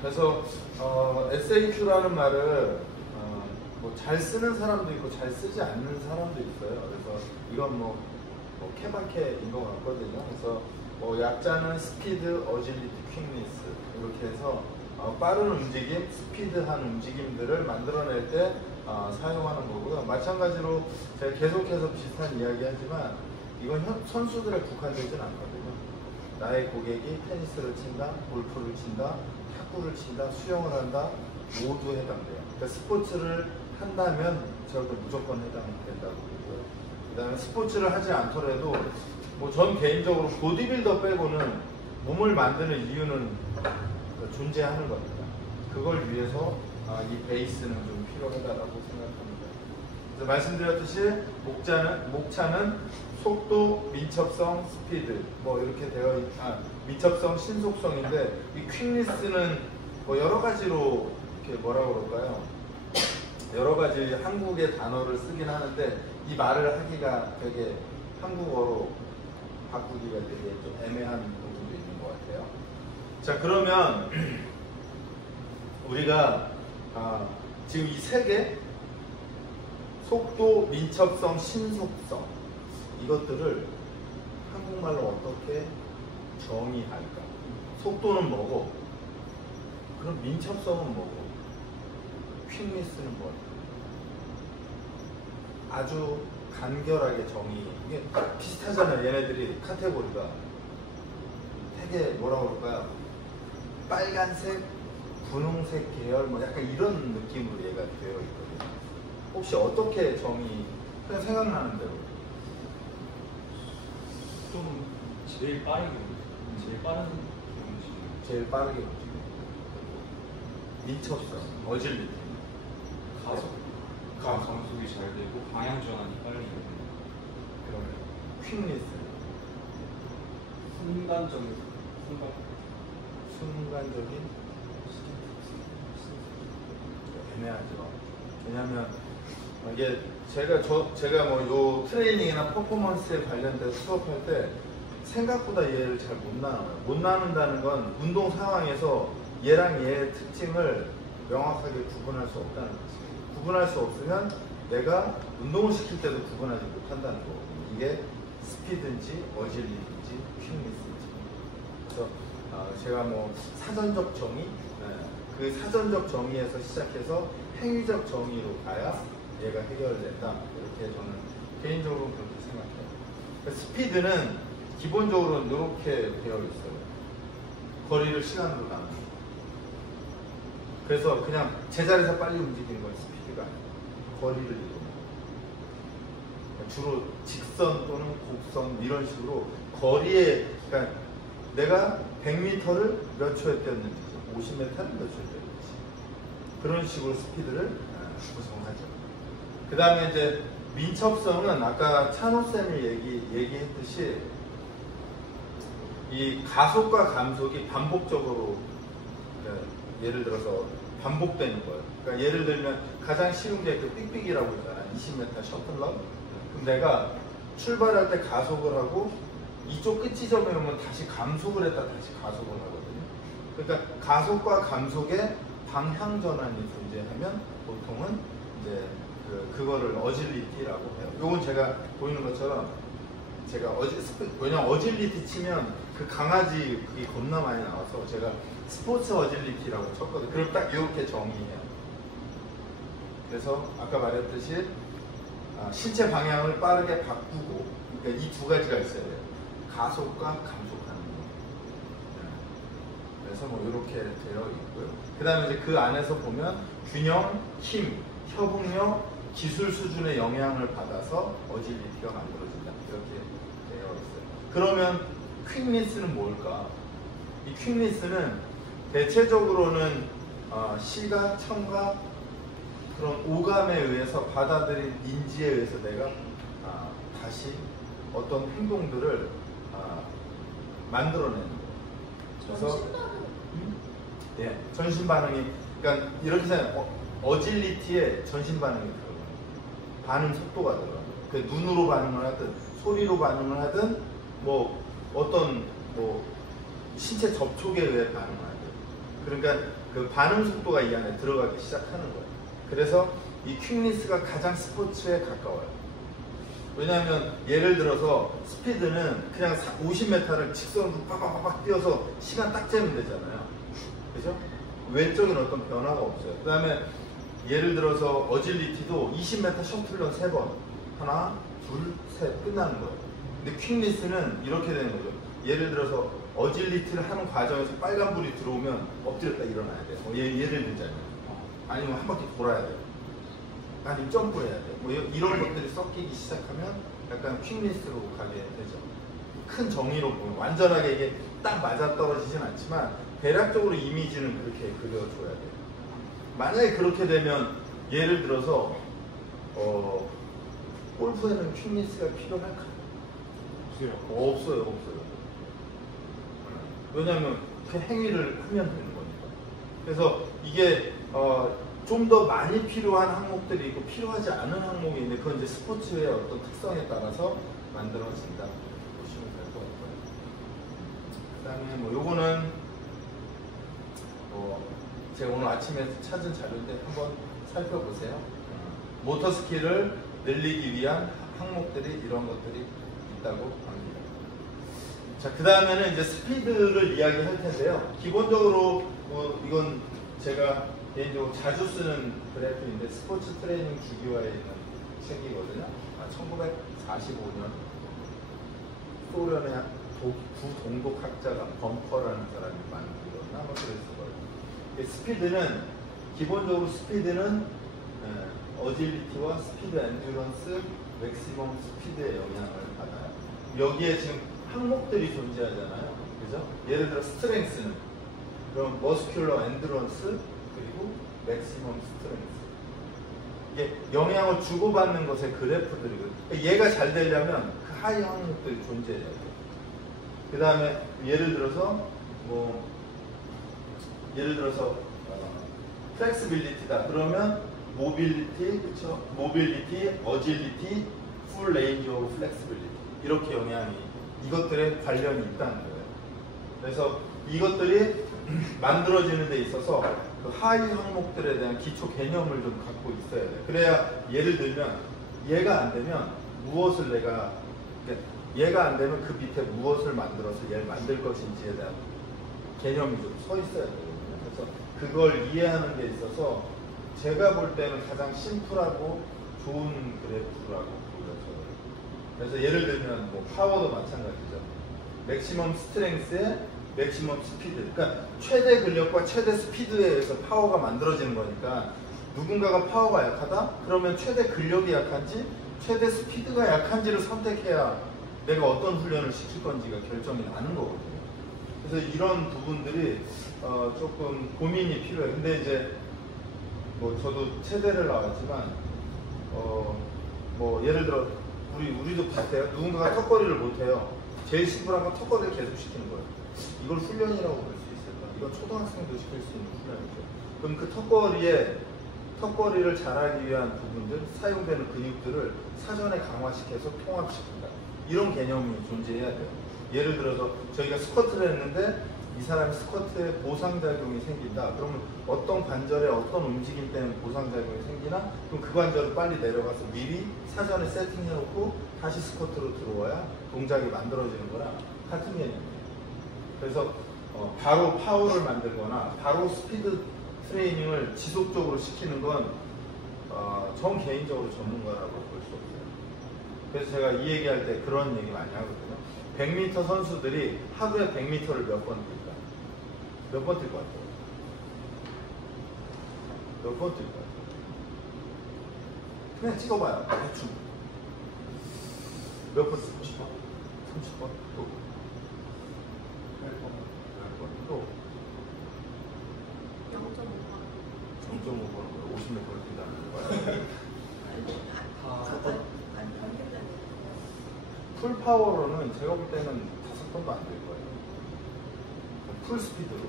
그래서 SAQ라는 말을 뭐 잘 쓰는 사람도 있고 잘 쓰지 않는 사람도 있어요. 그래서 이건 뭐 케바케인 것 같거든요. 그래서 약자는 스피드, 어질리티, 퀵니스 이렇게 해서 빠른 움직임, 스피드한 움직임들을 만들어낼 때 사용하는 거고요. 마찬가지로 제가 계속해서 비슷한 이야기 하지만 이건 선수들에 국한되진 않거든요. 나의 고객이 테니스를 친다, 골프를 친다, 탁구를 친다, 수영을 한다, 모두 해당돼요. 그러니까 스포츠를 한다면 저도 무조건 해당된다고 보고요. 그 다음에 스포츠를 하지 않더라도 뭐 전 개인적으로 보디빌더 빼고는 몸을 만드는 이유는 존재하는 겁니다. 그걸 위해서 이 베이스는 좀 필요하다고 생각합니다. 그래서 말씀드렸듯이 목차는 속도, 민첩성, 스피드 뭐 이렇게 민첩성, 신속성인데 이 퀵니스는 뭐 여러 가지로 이렇게 뭐라고 그럴까요? 여러 가지 한국의 단어를 쓰긴 하는데 이 말을 하기가 되게 한국어로 바꾸기가 되게 좀 애매한 부분도 있는 것 같아요. 자, 그러면 우리가 지금 이 세 개 속도, 민첩성, 신속성 이것들을 한국말로 어떻게 정의할까? 속도는 뭐고, 그럼 민첩성은 뭐고, 퀵니스는 뭐고? 아주 간결하게 이게 비슷하잖아요. 얘네들이 카테고리가 되게 뭐라고 그럴까요? 빨간색, 분홍색 계열 뭐 약간 이런 느낌으로 얘가 되어 있거든요. 혹시 어떻게 그냥 생각나는 대로 좀 제일 빠르게 제일 빠른 움직임, 제일 빠르게 움직이는 민첩성, 어질리티, 감속이 잘 되고 방향 전환이 빨리 되고 그러면 퀵니스, 순간적인 애매하죠. 왜냐하면 이게 제가 뭐 요 트레이닝이나 퍼포먼스에 관련돼서 수업할 때 생각보다 얘를 잘 못 나눠요. 못 나눈다는 건 운동 상황에서 얘랑 얘의 특징을 명확하게 구분할 수 없다는 거지. 구분할 수 없으면 내가 운동을 시킬 때도 구분하지 못한다는 거거든요. 이게 스피드인지 어질리티인지 퀵니스인지. 그래서 제가 뭐 사전적 정의, 그 사전적 정의에서 시작해서 행위적 정의로 가야 얘가 해결된다. 이렇게 저는 개인적으로 그렇게 생각해요. 그러니까 스피드는 기본적으로 이렇게 되어 있어요. 거리를 시간으로 나누는. 그래서 그냥 제자리에서 빨리 움직이는 건 스피드가 아니에요. 거리를 이루는 거예요. 주로 직선 또는 곡선 이런 식으로 거리에, 그러니까 내가 100m를 몇 초에 뛰었는지, 50m를 몇 초에 뛰었는지 그런 식으로 스피드를 구성하죠. 그 다음에 이제 민첩성은 아까 찬호쌤이 얘기했듯이 이 가속과 감속이 반복적으로, 그러니까 예를 들어서 반복되는 거예요. 그러니까 예를 들면 가장 쉬운 게 그 삑삑이라고 있잖아요. 20m 셔틀러. 그럼 내가 출발할 때 가속을 하고 이쪽 끝 지점에 오면 다시 감속을 했다 다시 가속을 하거든요. 그러니까 가속과 감속의 방향 전환이 존재하면 보통은 이제 그거를 어질리티라고 해요. 요건 제가 보이는 것처럼 제가 왜냐면 어질리티 치면 그 강아지 그게 겁나 많이 나와서 제가 스포츠 어질리티라고 쳤거든요. 그럼 딱 이렇게 정의해요. 그래서 아까 말했듯이 신체 방향을 빠르게 바꾸고, 그러니까 이 두 가지가 있어야 돼요. 가속과 감속하는 거. 그래서 뭐 이렇게 되어 있고요. 그 다음에 이제 그 안에서 보면 균형, 힘, 협응력, 기술 수준의 영향을 받아서 어질리티가 만들어진다. 이렇게 되어 있어요. 그러면 퀵니스는 뭘까? 이 퀵니스는 대체적으로는 시각, 청각, 그런 오감에 의해서 받아들인 인지에 의해서 내가 다시 어떤 행동들을 만들어내는 거예요. 그래서 전신 반응이, 그러니까 이렇게 생각해요. 어질리티에 전신 반응이 들어가요. 반응 속도가 들어가요. 그 눈으로 반응을 하든 소리로 반응을 하든 뭐 어떤 뭐 신체 접촉에 의해 반응을 하든 그러니까 그 반응 속도가 이 안에 들어가기 시작하는 거예요. 그래서 이 퀵리스가 가장 스포츠에 가까워요. 왜냐하면 예를 들어서 스피드는 그냥 50m를 직선으로 빡빡빡 뛰어서 시간 딱 재면 되잖아요. 그죠? 외적인 어떤 변화가 없어요. 그 다음에 예를 들어서 어질리티도 20m 셔틀런 3번 하나, 둘, 셋 끝나는 거예요. 근데 퀵리스는 이렇게 되는 거죠. 예를 들어서 어질리티를 하는 과정에서 빨간불이 들어오면 엎드렸다 일어나야 돼요. 예를 들자면 아니면 한 바퀴 돌아야 돼요. 아니면 점프해야 돼요. 뭐 이런 것들이 섞이기 시작하면 약간 퀵리스로 가게 되죠. 큰 정의로 보면 완전하게 이게 딱 맞아떨어지진 않지만 대략적으로 이미지는 그렇게 그려줘야 돼요. 만약에 그렇게 되면 예를 들어서 골프에는 퀵리스가 필요할까요? 없어요. 왜냐하면 그 행위를 하면 되는 거니까. 그래서 이게 좀 더 많이 필요한 항목들이 있고 필요하지 않은 항목이 있는데 그건 이제 스포츠의 어떤 특성에 따라서 만들어진다 보시면 될 것 같고요. 그 다음에 뭐 요거는 제가 오늘 아침에 찾은 자료인데 한번 살펴보세요. 모터 스킬을 늘리기 위한 항목들이 이런 것들이 있다고 합니다. 자, 그 다음에는 이제 스피드를 이야기할 텐데요. 기본적으로 이건 제가 개인적으로 자주 쓰는 그래프인데 스포츠 트레이닝 주기화에 있는 책이거든요. 1945년 소련의 부동독학자가 범퍼라는 사람이 만들었나 아마 그랬을 거예요. 스피드는 기본적으로 스피드는 어질리티와 스피드 엔듀런스, 맥시멈 스피드의 영향을 받아요. 여기에 지금 항목들이 존재하잖아요. 그죠? 예를 들어 스트렝스는 그럼 머스큘러 엔듀런스 그리고 맥시멈 스트렝스. 이게 영향을 주고받는 것의 그래프들이거든요. 얘가 잘 되려면 그 하위 항목들이 존재해야 돼요. 그 다음에 예를 들어서 플렉시빌리티다. 그러면 모빌리티, 그렇죠? 모빌리티, 어질리티, 풀 레인지 오브 플렉시빌리티. 이렇게 영향이 이것들에 관련이 있다는 거예요. 그래서 이것들이 만들어지는 데 있어서 그 하위 항목들에 대한 기초 개념을 좀 갖고 있어야 돼요. 그래야 예를 들면 얘가 안 되면 무엇을 얘가 안 되면 그 밑에 무엇을 만들어서 얘를 만들 것인지에 대한 개념이 좀 서 있어야 되거든요. 그래서 그걸 이해하는 데 있어서 제가 볼 때는 가장 심플하고 좋은 그래프라고 보여져요. 그래서 예를 들면 뭐 파워도 마찬가지죠. 맥시멈 스트렝스에 맥시멈 스피드. 그러니까 최대 근력과 최대 스피드에 의해서 파워가 만들어지는 거니까 누군가가 파워가 약하다? 그러면 최대 근력이 약한지 최대 스피드가 약한지를 선택해야 내가 어떤 훈련을 시킬 건지가 결정이 나는 거거든요. 그래서 이런 부분들이 조금 고민이 필요해요. 근데 이제 뭐 저도 체대를 나왔지만 뭐 예를 들어 우리도 비슷해요. 누군가가 턱걸이를 못해요. 제일 심플한 건 턱걸이를 계속 시키는 거예요. 이걸 훈련이라고 볼 수 있을까? 이건 초등학생도 시킬 수 있는 훈련이죠. 그럼 그 턱걸이를 잘하기 위한 부분들, 사용되는 근육들을 사전에 강화시켜서 통합시킨다. 이런 개념이 존재해야 돼요. 예를 들어서 저희가 스쿼트를 했는데 이 사람이 스쿼트에 보상작용이 생긴다. 그러면 어떤 관절에 어떤 움직임 때문에 보상작용이 생기나? 그럼 그 관절을 빨리 내려가서 미리 사전에 세팅해놓고 다시 스쿼트로 들어와야 동작이 만들어지는 거랑 같은 개념이에요. 그래서 바로 파워를 만들거나 바로 스피드 트레이닝을 지속적으로 시키는 건 전 개인적으로 전문가라고 볼 수 없어요. 그래서 제가 이 얘기할 때 그런 얘기 많이 하거든요. 100m 선수들이 하루에 100m를 몇 번 뛸까? 몇 번 뛸 것 같아요? 몇 번 뛸 것 같아요? 그냥 찍어봐요. 대충. 몇 번? 30번? 30번? 또? 8번? 또? 0.5번? 50몇 번을 뛴다는 거예요? 풀 파워로는 제가 볼 때는 5번도 안 될 거예요. 풀 스피드로.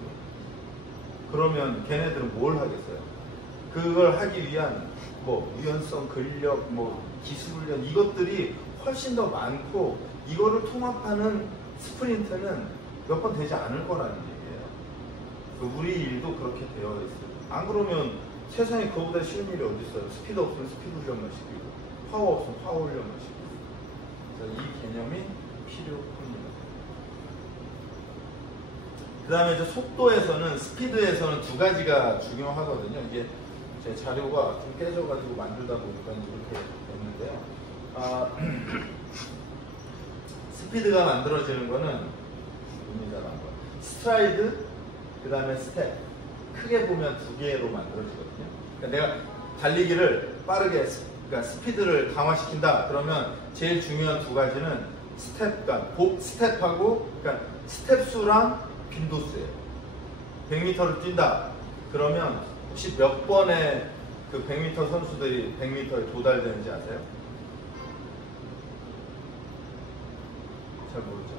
그러면 걔네들은 뭘 하겠어요? 그걸 하기 위한 뭐 유연성, 근력, 뭐 기술 훈련 이것들이 훨씬 더 많고 이거를 통합하는 스프린트는 몇 번 되지 않을 거라는 얘기예요. 우리 일도 그렇게 되어 있어요. 안 그러면 세상에 그거보다 쉬운 일이 어디 있어요? 스피드 없으면 스피드 훈련만 시키고, 파워 없으면 파워 훈련만 시키고. 그래서 이 개념이 필요합니다. 그 다음에 이제 속도에서는, 스피드에서는 두 가지가 중요하거든요. 이게 제 자료가 좀 깨져가지고 만들다 보니까 이렇게 됐는데요. 스피드가 만들어지는 거는 의미가 나온 거. 스트라이드, 그 다음에 스텝. 크게 보면 두 개로 만들어지거든요. 그러니까 내가 달리기를 빠르게, 그러니까 스피드를 강화시킨다. 그러면 제일 중요한 두 가지는 스텝, 그러니까 스텝하고, 그러니까 스텝 수랑 빈도수예요. 100m를 뛴다. 그러면 혹시 몇 번의 그 100m 선수들이 100m에 도달되는지 아세요? 잘 모르죠.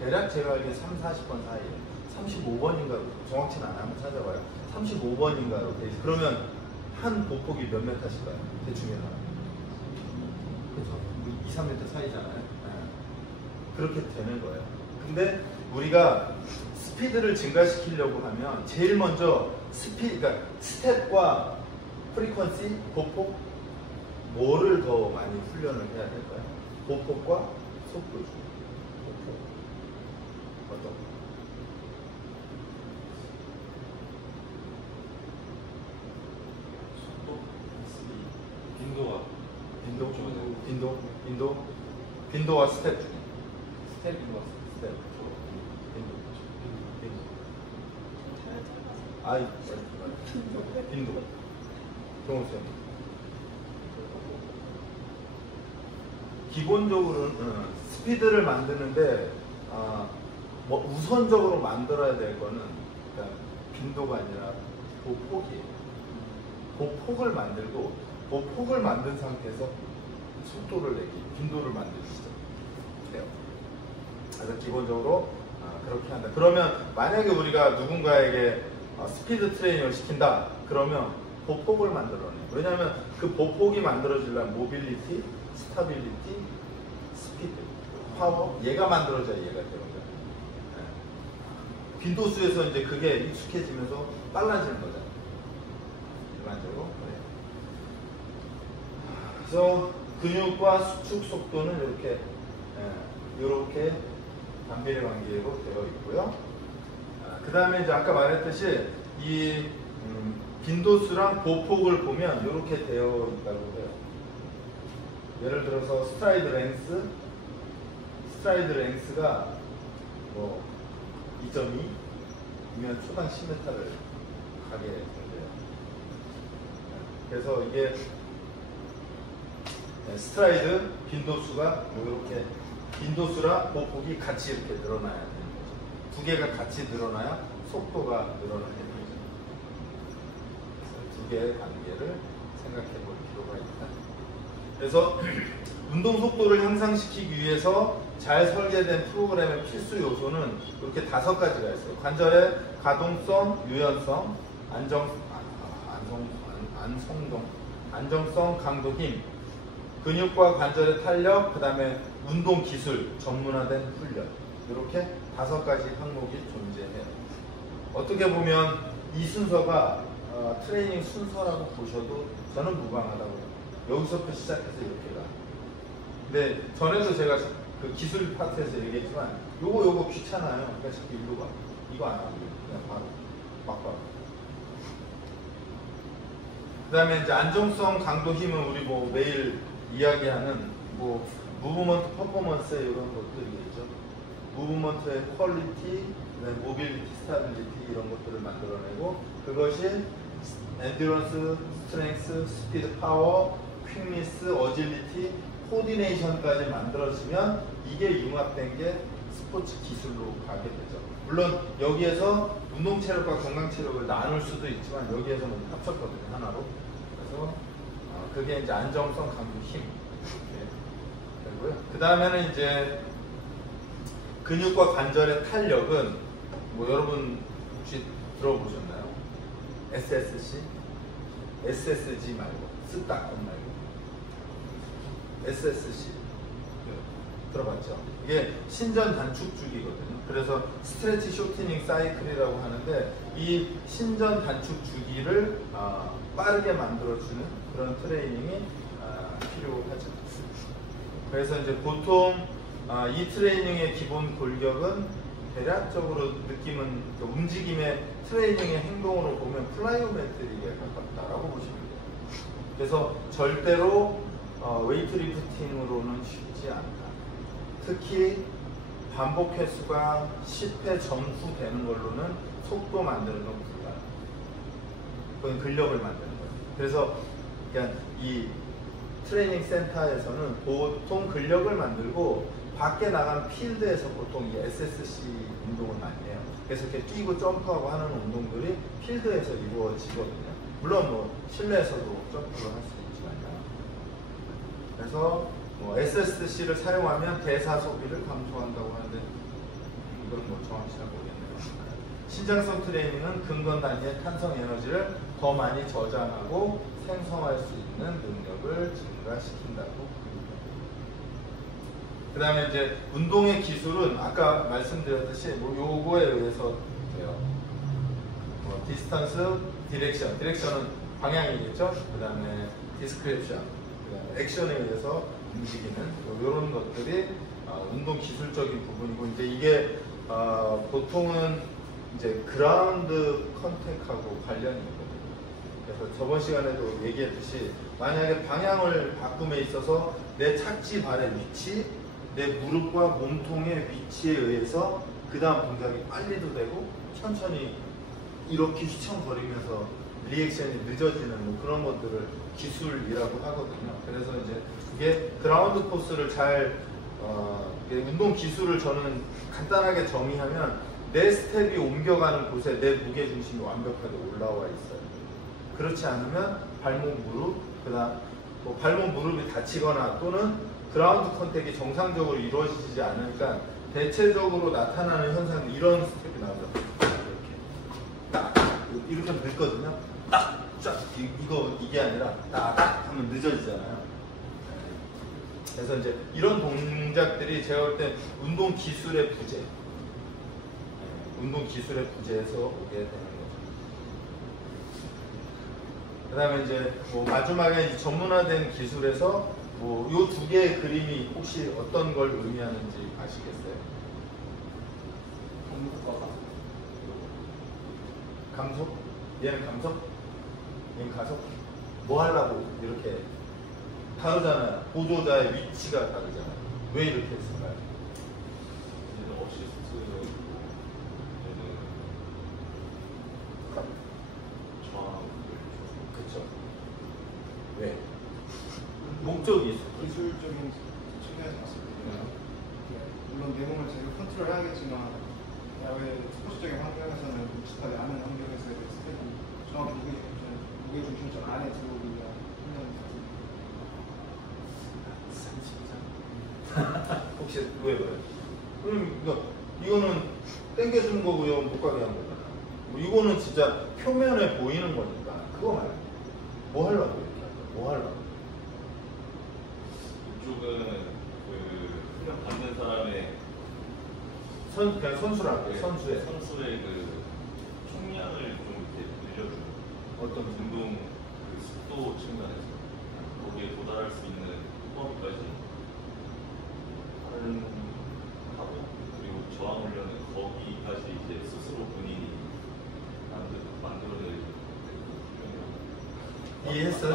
대략 제가 알기에 3, 40번 사이에 35번인가로, 정확치는 않아요. 한번 찾아봐요. 35번인가로 돼 있어요. 그러면 한 보폭이 몇 m실까요? 대충 해서. 그렇죠. 2, 3m 사이잖아요. 네. 그렇게 되는 거예요. 근데 우리가 스피드를 증가시키려고 하면 제일 먼저 그러니까 스텝과 프리퀀시, 보폭, 뭐를 더 많이 훈련을 해야 될까요? 보폭과 속도 중. 보폭. 어떤 거? 속도, 빈도가 빈도와 스텝 중에. 스텝인 것 같습니다. 스텝. 아이, 빈도. 정우쌤. 기본적으로는 스피드를 만드는데 뭐 우선적으로 만들어야 될 거는 그러니까 빈도가 아니라 보폭이에요. 보폭을 만들고 보폭을 만든 상태에서 속도를 내기, 빈도를 만들시죠. 돼요. 그래서 기본적으로 그렇게 한다. 그러면 만약에 우리가 누군가에게 스피드 트레이닝을 시킨다. 그러면 보폭을 만들어내요. 왜냐하면 그 보폭이 만들어지려면 모빌리티, 스타빌리티, 스피드, 파워, 얘가 만들어져야 얘가 되는 거예요. 네. 빈도수에서 이제 그게 익숙해지면서 빨라지는 거잖아요. 일반적으로. 네. 그래서 근육과 수축 속도는 이렇게 반비례 관계로 되어 있고요. 그 다음에 이제 아까 말했듯이 이 빈도수랑 보폭을 보면 이렇게 되어 있다고 해요. 예를 들어서 스트라이드 랭스가 뭐 2.2이면 초당 10m를 가게 된대요. 그래서 이게 스트라이드 빈도수가 이렇게 빈도수랑 보폭이 같이 이렇게 늘어나야 되는 거죠. 두 개가 같이 늘어나야 속도가 늘어나는 거죠. 두 개의 관계를 생각해 볼 필요가 있다. 그래서 운동 속도를 향상시키기 위해서 잘 설계된 프로그램의 필수 요소는 이렇게 5가지가 있어요. 관절의 가동성, 유연성, 안정성, 강도, 힘, 근육과 관절의 탄력, 그 다음에 운동 기술, 전문화된 훈련. 이렇게 5가지 항목이 존재해요. 어떻게 보면 이 순서가 트레이닝 순서라고 보셔도 저는 무방하다고 해요. 여기서부터 시작해서 이렇게 가. 근데 전에도 제가 그 기술 파트에서 얘기했지만 요거 귀찮아요. 그러니까 자꾸 일로 가. 이거 안 하고 그냥 바로 막 가. 그 다음에 이제 안정성, 강도, 힘은 우리 뭐 매일 이야기하는 뭐 무브먼트 퍼포먼스 이런 것들이겠죠. 무브먼트의 퀄리티, 모빌리티, 스타빌리티 이런 것들을 만들어내고 그것이 엔듀런스, 스트렝스, 스피드, 파워, 퀵니스, 어질리티, 코디네이션까지 만들어지면 이게 융합된 게 스포츠 기술로 가게 되죠. 물론 여기에서 운동 체력과 건강 체력을 나눌 수도 있지만 여기에서는 합쳤거든요, 하나로. 그래서 그게 이제 안정성, 강도, 힘 이렇게 되고요. 그 다음에는 이제 근육과 관절의 탄력은 뭐 여러분 혹시 들어보셨나요? SSC, SSG 말고 스타콘 말고 SSC 들어봤죠? 이게 신전 단축주기거든요. 그래서 스트레치 쇼트닝 사이클이라고 하는데 이 신전 단축 주기를 빠르게 만들어주는 그런 트레이닝이 필요하죠. 그래서 이제 보통 이 트레이닝의 기본 골격은 대략적으로 느낌은 그 움직임의 트레이닝의 행동으로 보면 플라이오메트릭에 가깝다라고 보시면 돼요. 그래서 절대로 웨이트 리프팅으로는 쉽지 않다. 특히 반복 횟수가 10회 전후 되는 걸로는 속도 만드는 건 불가능. 그건 근력을 만드는 거예요. 그래서 그러니까 이 트레이닝 센터에서는 보통 근력을 만들고 밖에 나간 필드에서 보통 이 SSC 운동을 많이 해요. 그래서 이렇게 뛰고 점프하고 하는 운동들이 필드에서 이루어지거든요. 물론 뭐 실내에서도 점프를 할 수 있지만요. 그래서 뭐 SSC를 사용하면 대사 소비를 감소한다고 하는데 이건 뭐 정확히 잘 모르겠네요. 신장성 트레이닝은 근건 단위의 탄성 에너지를 더 많이 저장하고 생성할 수 있는 능력을 증가시킨다고. 그 다음에 이제 운동의 기술은 아까 말씀드렸듯이 뭐 요거에 의해서 돼요. 디스턴스, 디렉션. 디렉션은 방향이겠죠. 그 다음에 디스크립션, 그 다음에 액션에 의해서 움직이는 이런 것들이 운동 기술적인 부분이고, 이제 이게 보통은 이제 그라운드 컨택하고 관련이 있거든요. 그래서 저번 시간에도 얘기했듯이 만약에 방향을 바꿈에 있어서 내 착지 발의 위치, 내 무릎과 몸통의 위치에 의해서 그 다음 동작이 빨리도 되고 천천히 이렇게 휘청거리면서 리액션이 늦어지는 뭐 그런 것들을 기술이라고 하거든요. 그래서 이제 그게 그라운드 포스를 잘 운동 기술을 저는 간단하게 정의하면 내 스텝이 옮겨가는 곳에 내 무게 중심이 완벽하게 올라와 있어요. 그렇지 않으면 발목, 무릎, 그다음 뭐 발목, 무릎이 다치거나 또는 그라운드 컨택이 정상적으로 이루어지지 않으니까 대체적으로 나타나는 현상은 이런 스텝이 나오죠. 이렇게 딱 이렇게 하면 늦거든요. 딱 쫙 이게 아니라 딱 하면 늦어지잖아요. 그래서 이제 이런 동작들이 제가 볼 때 운동 기술의 부재, 운동 기술의 부재에서 오게 되는 거죠. 그 다음에 이제 뭐 마지막에 이제 전문화된 기술에서 뭐 요 두 개의 그림이 혹시 어떤 걸 의미하는지 아시겠어요? 감속? 얘는 감속? 얘는 가속? 뭐 하려고 이렇게 다르잖아요. 보조자의 위치가 다르잖아요. 왜 이렇게 했을까요? 얘는 어시스트, 얘는 저항을 그쵸. 왜? 목적이 있어. 기술적인 측면에서 봤을 때 물론 내 몸을 제가 컨트롤 해야겠지만 야외 스포츠적인 환경에서는 익숙하지 않은 환경에서의 스텝이 정확히 무게 중심점 안에 들어오기 위한 훈련이 혹시 왜 그래? 이거는 땡겨주는 거고요, 못 가게 한 거잖아. 뭐 이거는 진짜 표면에 보이는 거니까 그거 말이야. 뭐 하려고 이렇게 할 거야? 뭐 하려고? 이쪽은 그 훈련 받는 사람의 그냥 선수라고 선수의 그 총량을 좀 이렇게 늘려주는 어떤 운동 그 속도 측면에서 거기에 도달할 수 있는 호흡까지 하고, 그리고 저항 훈련은 거기까지 이제 스스로 본인이 만들어내는 이해했어요?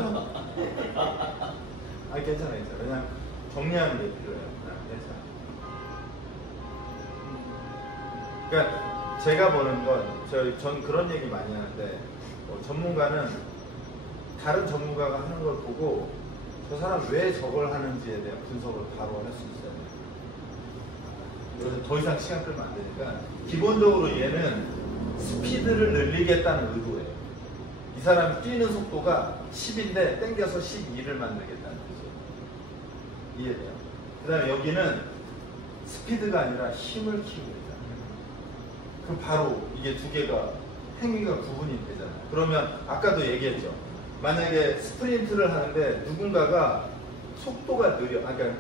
아 괜찮아요. 그냥 정리하는 게 필요해요. 괜찮아요. 그러니까 제가 보는 건 전 그런 얘기 많이 하는데 전문가는 다른 전문가가 하는 걸 보고 저 사람 왜 저걸 하는지에 대한 분석을 바로 할 수 있어요. 그래서 더 이상 시간 끌면 안 되니까 기본적으로 얘는 스피드를 늘리겠다는 의도예요. 이 사람이 뛰는 속도가 10인데 땡겨서 12를 만들겠다는 뜻이에요. 이해돼요? 그 다음에 여기는 스피드가 아니라 힘을 키우고 있잖아요. 그럼 바로 이게 두 개가 행위가 구분이 되잖아요. 그러면 아까도 얘기했죠. 만약에 스프린트를 하는데 누군가가 속도가 느려, 그러니까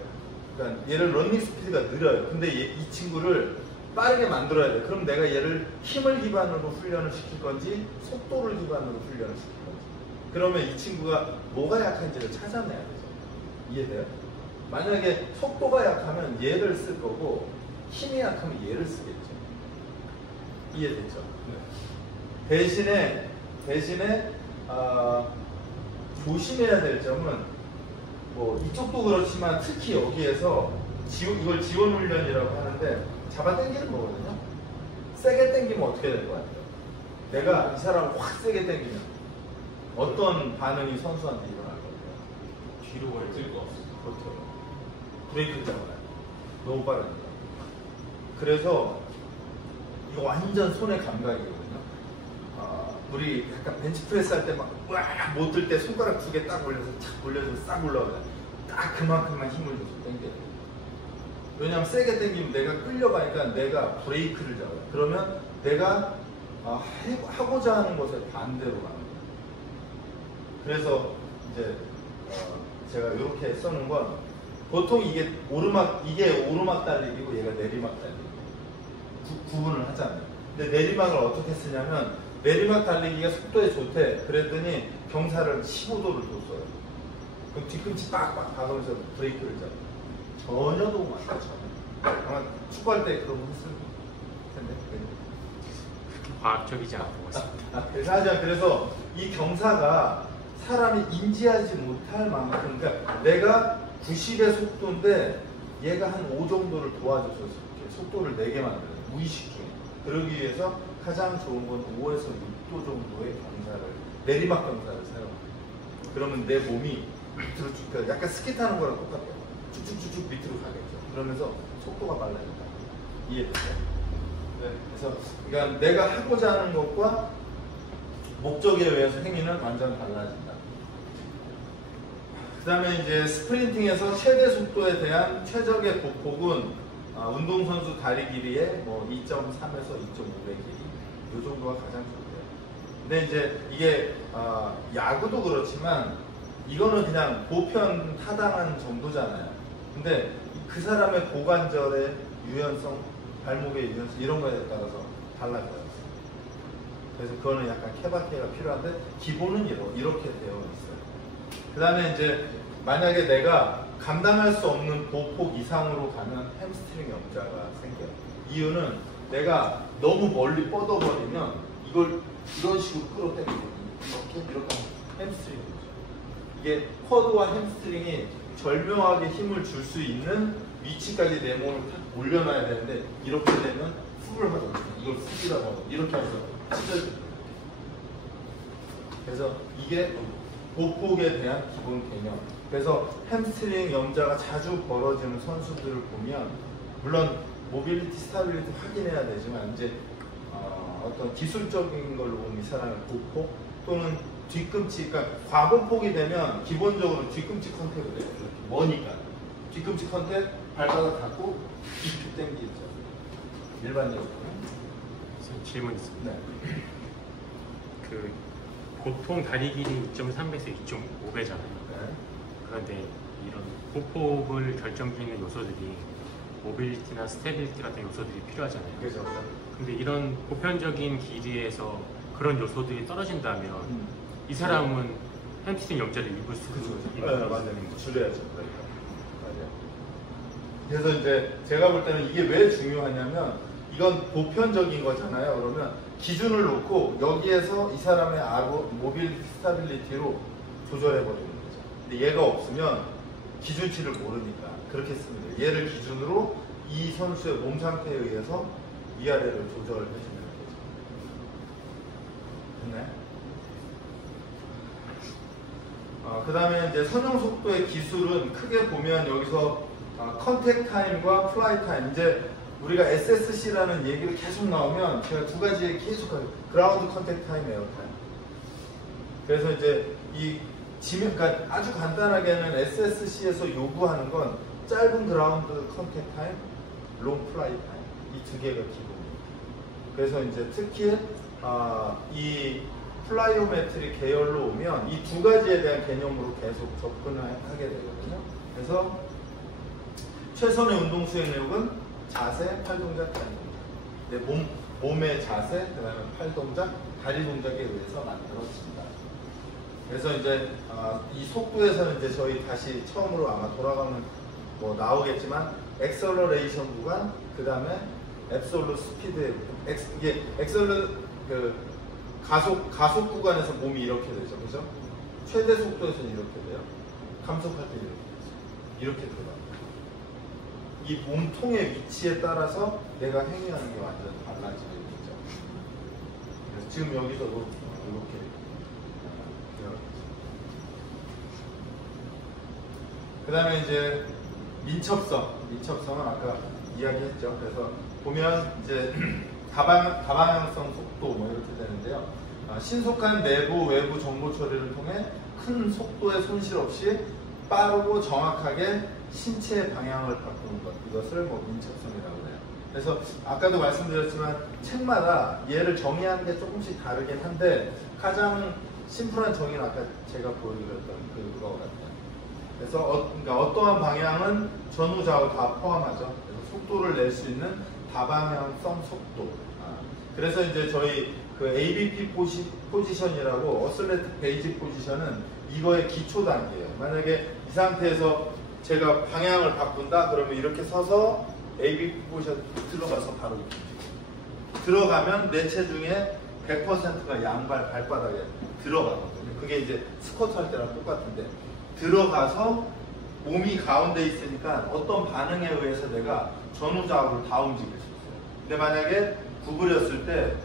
얘를 러닝 스피드가 느려요. 근데 이 친구를 빠르게 만들어야 돼. 그럼 내가 얘를 힘을 기반으로 훈련을 시킬 건지 속도를 기반으로 훈련을 시킬 건지. 그러면 이 친구가 뭐가 약한지를 찾아내야 되죠. 이해돼요? 만약에 속도가 약하면 얘를 쓸 거고 힘이 약하면 얘를 쓰겠죠. 이해됐죠? 네. 대신에 조심해야 될 점은 뭐 이쪽도 그렇지만 특히 여기에서 이걸 지원 훈련이라고 하는데 잡아당기는 거거든요. 세게 당기면 어떻게 될 것 같아요? 내가 이 사람을 확 세게 당기면 어떤 반응이 선수한테 일어날 것 같아요? 뒤로 걸릴 것 같습니다. 그렇죠. 브레이크 잡아요. 너무 빠르니까. 그래서 이거 완전 손의 감각이거든요. 우리 약간 벤치프레스 할 때 막 못 들 때 손가락 2개 딱 올려서 착 올려서 싹 올라가요. 딱 그만큼만 힘을 줘서 당겨야 돼요. 왜냐하면 세게 당기면 내가 끌려가니까 내가 브레이크를 잡아요. 그러면 내가 하고자 하는 것에 반대로 가는 거예요. 그래서 이제 제가 이렇게 써놓은 건 보통 이게 오르막 달리기고 얘가 내리막 달리기 구분을 하잖아요. 근데 내리막을 어떻게 쓰냐면 내리막 달리기가 속도에 좋대. 그랬더니 경사를 15도를 뒀어요. 그럼 뒤꿈치 빡빡 박으면서 브레이크를 잡아요. 전혀 도움 안 돼요. 아마 축구할 때 그런 거 했을 텐데. 과학적이지 않은 것 같습니다. 그래서 이 경사가 사람이 인지하지 못할 만큼, 그러니까 내가 90의 속도인데 얘가 한 5 정도를 도와줘서 속도를 내게 만들어요. 무의식 중에. 그러기 위해서 가장 좋은 건 5에서 6도 정도의 경사를, 내리막 경사를 사용합니다. 그러면 내 몸이 밑으로 쭉, 그러니까 약간 스키 타는 거랑 똑같아요. 쭉쭉쭉쭉 밑으로 가겠죠. 그러면서 속도가 빨라진다. 이해됐어요? 네. 그래서 그러니까 내가 하고자 하는 것과 목적에 의해서 행위는 완전 달라진다. 그 다음에 이제 스프린팅에서 최대 속도에 대한 최적의 보폭은 운동선수 다리 길이의 뭐 2.3에서 2.5배 길이 이 정도가 가장 좋대요. 근데 이제 이게 야구도 그렇지만 이거는 그냥 보편 타당한 정도잖아요. 근데 그 사람의 고관절의 유연성, 발목의 유연성 이런 거에 따라서 달라져요. 그래서 그거는 약간 케바케가 필요한데 기본은 이렇게 되어 있어요. 그 다음에 이제 만약에 내가 감당할 수 없는 보폭 이상으로 가면 햄스트링 염자가 생겨요. 이유는 내가 너무 멀리 뻗어버리면 이걸 이런 식으로 끌어당기거든요. 이렇게 하면 햄스트링이죠. 이게 쿼드와 햄스트링이 절묘하게 힘을 줄 수 있는 위치까지 내 몸을 탁 올려놔야 되는데 이렇게 되면 풀을 하거든요. 이걸 풀이라고 하고 이렇게 해서 찢어져요. 그래서 이게 보폭에 대한 기본 개념. 그래서 햄스트링 염자가 자주 벌어지는 선수들을 보면 물론 모빌리티, 스타빌리티 확인해야 되지만 이제 어떤 기술적인 걸로 보면 이 사람의 보폭 또는 뒤꿈치, 그러니까 과보폭이 되면 기본적으로 뒤꿈치 컨택을 해요. 이렇게 머니까 뒤꿈치 컨택, 발바닥 닫고 깊이 당기죠. 일반적으로. 질문 있습니다. 네. 그 보통 다리 길이 2.3배에서 2.5배잖아요. 네. 그런데 이런 보폭을 결정짓는 요소들이 모빌리티나 스테빌리티 같은 요소들이 필요하잖아요. 그렇죠. 근데 이런 보편적인 길이에서 그런 요소들이 떨어진다면 이 사람은 햄스트링 염자를 입을 수 있는 맞아요. 줄여야죠. 맞아요. 그래서 이제 제가 볼 때는 이게 왜 중요하냐면 이건 보편적인 거잖아요. 그러면 기준을 놓고 여기에서 이 사람의 모빌리티, 스타빌리티로 조절해 버리는 거죠. 근데 얘가 없으면 기준치를 모르니까 그렇게 씁니다. 얘를 기준으로 이 선수의 몸 상태에 의해서 위아래를 조절해 주는 거죠. 됐나요? 그 다음에 이제 선형 속도의 기술은 크게 보면 여기서 컨택 타임과 플라이 타임, 이제 우리가 SSC라는 얘기가 계속 나오면 제가 두 가지에 계속 하죠. 그라운드 컨택 타임, 에어 타임. 그래서 이제 이 그러니까 아주 간단하게는 SSC에서 요구하는 건 짧은 그라운드 컨택 타임, 롱 플라이 타임 이 두 개가 기본입니다. 그래서 이제 특히 이 플라이오메트리 계열로 오면 이 두 가지에 대한 개념으로 계속 접근을 하게 되거든요. 그래서 최선의 운동 수행력은 자세, 팔 동작, 단 동작. 내 몸의 자세, 그다음에 팔 동작, 다리 동작에 의해서 만들어진다. 그래서 이제 이 속도에서는 이제 저희 다시 처음으로 아마 돌아가면 뭐 나오겠지만 엑셀러레이션 구간, 그 다음에 앱솔루트 스피드, 이게 그 가속 구간에서 몸이 이렇게 되죠, 그죠? 최대 속도에서는 이렇게 돼요. 감속할 때 이렇게 되죠. 이렇게 들어가. 이 몸통의 위치에 따라서 내가 행위하는 게 완전 달라지게 되죠. 그래서 지금 여기서도 이렇게 그 다음에 이제 민첩성은 아까 이야기했죠. 그래서 보면 이제 다방향성 속도 뭐 이렇게 되는데요. 신속한 내부 외부 정보 처리를 통해 큰 속도의 손실 없이 빠르고 정확하게 신체의 방향을 바꾸는 것, 이것을 뭐 민첩성이라고 해요. 그래서 아까도 말씀드렸지만 책마다 얘를 정의하는 게 조금씩 다르긴 한데 가장 심플한 정의는 아까 제가 보여드렸던 그거 같아요. 그래서 그러니까 어떠한 방향은 전후 좌우 다 포함하죠. 그래서 속도를 낼 수 있는 다방향성 속도. 그래서 이제 저희 그 ABP 포지션이라고 어슬레틱 베이직 포지션은 이거의 기초 단계예요. 만약에 이 상태에서 제가 방향을 바꾼다 그러면 이렇게 서서 ABP 포지션 들어가서 바로 이렇게 들어가면 내 체중의 100%가 양발 발바닥에 들어가거든요. 그게 이제 스쿼트 할 때랑 똑같은데 들어가서 몸이 가운데 있으니까 어떤 반응에 의해서 내가 전후 좌우를 다 움직일 수 있어요. 근데 만약에 구부렸을 때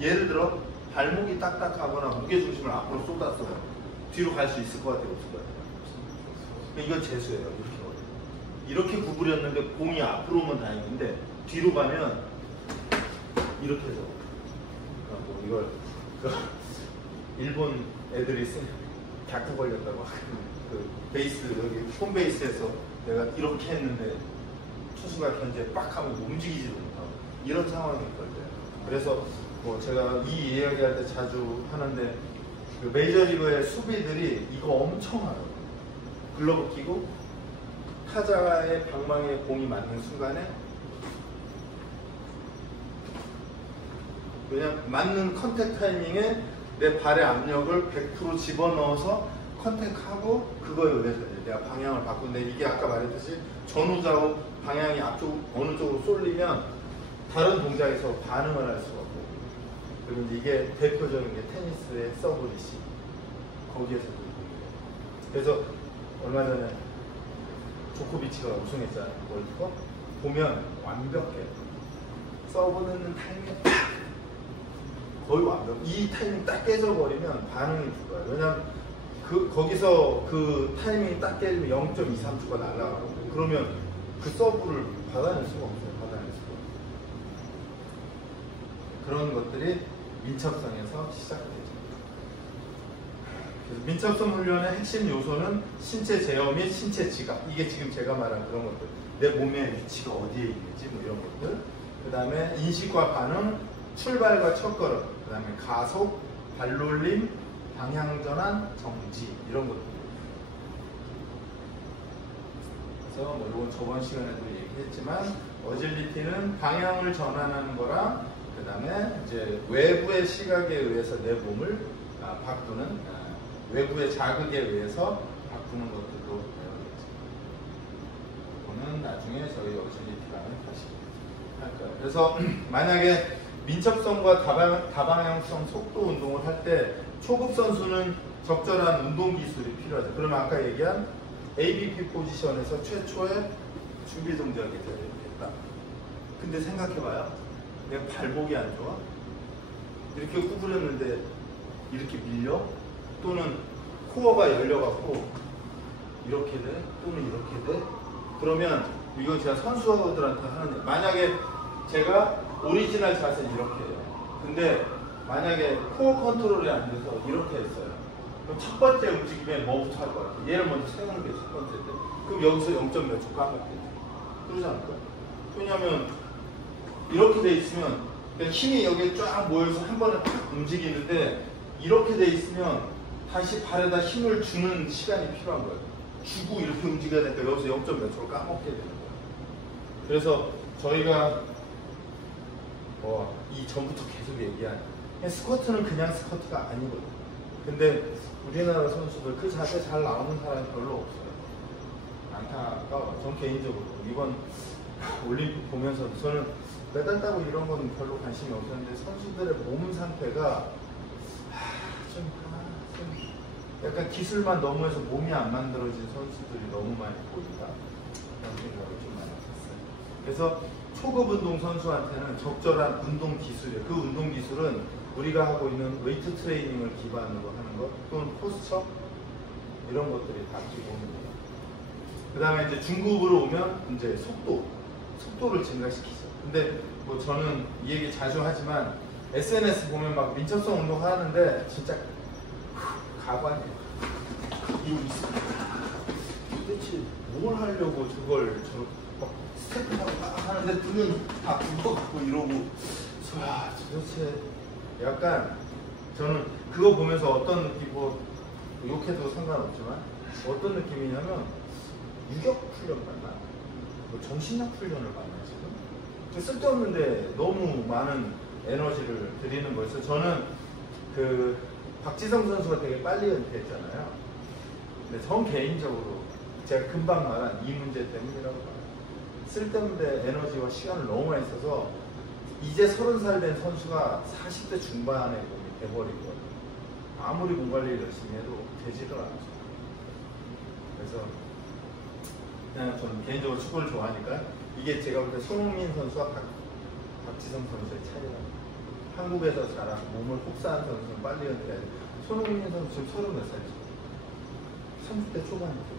예를 들어 발목이 딱딱하거나 무게중심을 앞으로 쏟았어요. 뒤로 갈 수 있을 것 같아요? 없을 것 같아요? 이건 재수예요. 이렇게 구부렸는데 공이 앞으로 오면 다행인데 뒤로 가면 이렇게 해서 뭐 이걸 일본 애들이 다크 걸렸다고 그 베이스 여기 홈 베이스에서 내가 이렇게 했는데 투수가 견제 빡 하면 움직이지도 못하고 이런 상황이 있거든요. 그래서 뭐 제가 이 이야기할 때 자주 하는데 그 메이저리그의 수비들이 이거 엄청 하거든요. 글러브 끼고 타자의 방망이에 공이 맞는 순간에 왜냐면 맞는 컨택 타이밍에 내 발의 압력을 100% 집어넣어서 컨택하고 그거에 의해서 내가 방향을 바꾼데 이게 아까 말했듯이 전후 좌우 방향이 앞쪽 어느 쪽으로 쏠리면 다른 동작에서 반응을 할 수가 없고 그리고 이게 대표적인 게 테니스의 서브 리시브 거기에서도 그래서 얼마 전에 조코비치가 우승했잖아요. 월드컵 보면 완벽해. 서브 넣는 타이밍 거의 완벽. 이 타이밍 딱 깨져버리면 반응이 죽어요. 왜냐면 거기서 그 타이밍이 딱 깨지면 0.23초가 날아가고 그러면 그 서브를 받아낼 수가 없어요. 받아낼 수가 없어요. 그런 것들이 민첩성에서 시작되죠. 그래서 민첩성 훈련의 핵심 요소는 신체 제어 및 신체 지각. 이게 지금 제가 말한 그런 것들. 내 몸의 위치가 어디에 있는지 뭐 이런 것들. 그 다음에 인식과 반응, 출발과 첫걸음, 그 다음에 가속, 발놀림, 방향전환, 정지 이런 것들. 그래서 뭐 이건 저번 시간에도 얘기했지만 어질리티는 방향을 전환하는 거랑 그 다음에 이제 외부의 시각에 의해서 내 몸을 바꾸는 외부의 자극에 의해서 바꾸는 것들도 배우겠죠. 이거는 나중에 저희 어질리티랑은 다시 할 거예요. 그래서 만약에 민첩성과 다방향성 속도 운동을 할 때 초급 선수는 적절한 운동 기술이 필요하죠. 그러면 아까 얘기한 ABP 포지션에서 최초의 준비 동작이 되겠다. 근데 생각해봐요. 내가 발목이 안 좋아? 이렇게 구부렸는데 이렇게 밀려? 또는 코어가 열려갖고 이렇게 돼? 또는 이렇게 돼? 그러면 이건 제가 선수들한테 하는 만약에 제가 오리지널 자세는 이렇게 해요. 근데 만약에 코어 컨트롤이 안 돼서 이렇게 했어요. 그럼 첫 번째 움직임에 뭐부터 할 것 같아요? 얘를 먼저 세우는 게 첫 번째 때. 그럼 여기서 0몇 초 까먹겠죠. 그러지 않을까요? 왜냐면 이렇게 돼 있으면 힘이 여기에 쫙 모여서 한 번에 탁 움직이는데 이렇게 돼 있으면 다시 발에다 힘을 주는 시간이 필요한 거예요. 주고 이렇게 움직여야 되니까 여기서 0몇 초를 까먹게 되는 거예요. 그래서 저희가 이 전부터 계속 얘기한 스쿼트는 그냥 스쿼트가 아니거든. 근데 우리나라 선수들 그 자세 잘 나오는 사람이 별로 없어요. 안타까워. 전 개인적으로 이번 올림픽 보면서 저는 메달 따고 이런 건 별로 관심이 없었는데 선수들의 몸 상태가 좀 약간 기술만 너무해서 몸이 안 만들어진 선수들이 너무 많이 보인다. 그런 생각을 좀 많이 했어요. 그래서 초급 운동 선수한테는 적절한 운동 기술이에요. 그 운동 기술은 우리가 하고 있는 웨이트 트레이닝을 기반으로 하는 것 또는 포스처 이런 것들이 다 기본입니다. 그 다음에 이제 중급으로 오면 이제 속도를 증가시키죠. 근데 뭐 저는 이 얘기 자주 하지만 SNS 보면 막 민첩성 운동 하는데 진짜 가관이에요. 도대체 뭘 하려고 저걸 막 스텝하고 하는데 눈은 다 붓고 이러고 도대체 약간 저는 그거 보면서 어떤 느낌 뭐 욕해도 상관없지만 어떤 느낌이냐면 유격 훈련 받나? 뭐 정신력 훈련을 받나 지금? 쓸데없는데 너무 많은 에너지를 들이는 거였어요. 저는 그 박지성 선수가 되게 빨리 은퇴했잖아요. 근데 전 개인적으로 제가 금방 말한 이 문제 때문이라고 봐요. 쓸데없는데 에너지와 시간을 너무 많이 써서 이제 30살 된 선수가 40대 중반의 몸이 돼버린 거예요. 아무리 몸 관리를 열심히 해도 되지를 않죠. 그래서 그냥 저는 개인적으로 축구를 좋아하니까 이게 제가 볼 때 손흥민 선수와 박지성 선수의 차이랍니다. 한국에서 자란 몸을 혹사한 선수는 빨리 은퇴해야 돼. 손흥민 선수 지금 30몇 살이죠? 30대 초반이죠.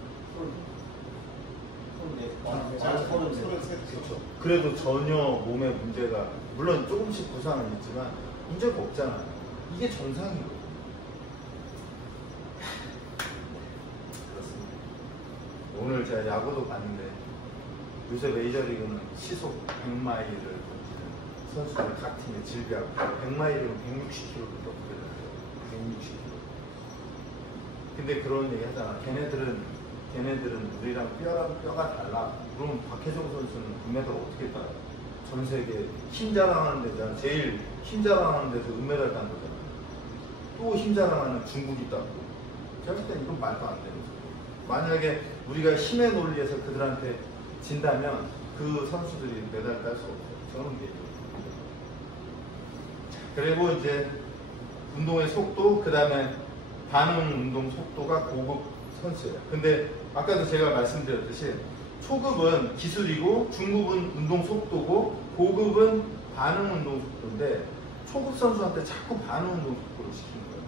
그렇죠. 그래도 전혀 몸에 문제가 물론 조금씩 부상은 있지만 문제가 없잖아요. 이게 정상이에요. 그렇습니다. 오늘 제가 야구도 봤는데 요새 메이저리그는 시속 100마일을 던지는 선수들 각 팀에 질비하고 100마일이면 160km를 넘겨요. 160km. 근데 그런 얘기 하잖아. 걔네들은 우리랑 뼈가 달라. 그럼 박혜정 선수는 금메달 어떻게 따요? 전 세계 힘 자랑하는 데잖아. 제일 힘 자랑하는 데서 은메달 딴 거잖아. 또 힘 자랑하는 중국이 따고. 제가 볼 때는 이건 말도 안 되는 거예요. 만약에 우리가 힘의 논리에서 그들한테 진다면 그 선수들이 메달 딸 수 없어요. 저는 얘기해요. 그리고 이제 운동의 속도, 그 다음에 반응 운동 속도가 고급 선수예요. 근데 아까도 제가 말씀드렸듯이 초급은 기술이고 중급은 운동 속도고 고급은 반응 운동 속도인데 초급 선수한테 자꾸 반응 운동 속도를 시키는 거예요.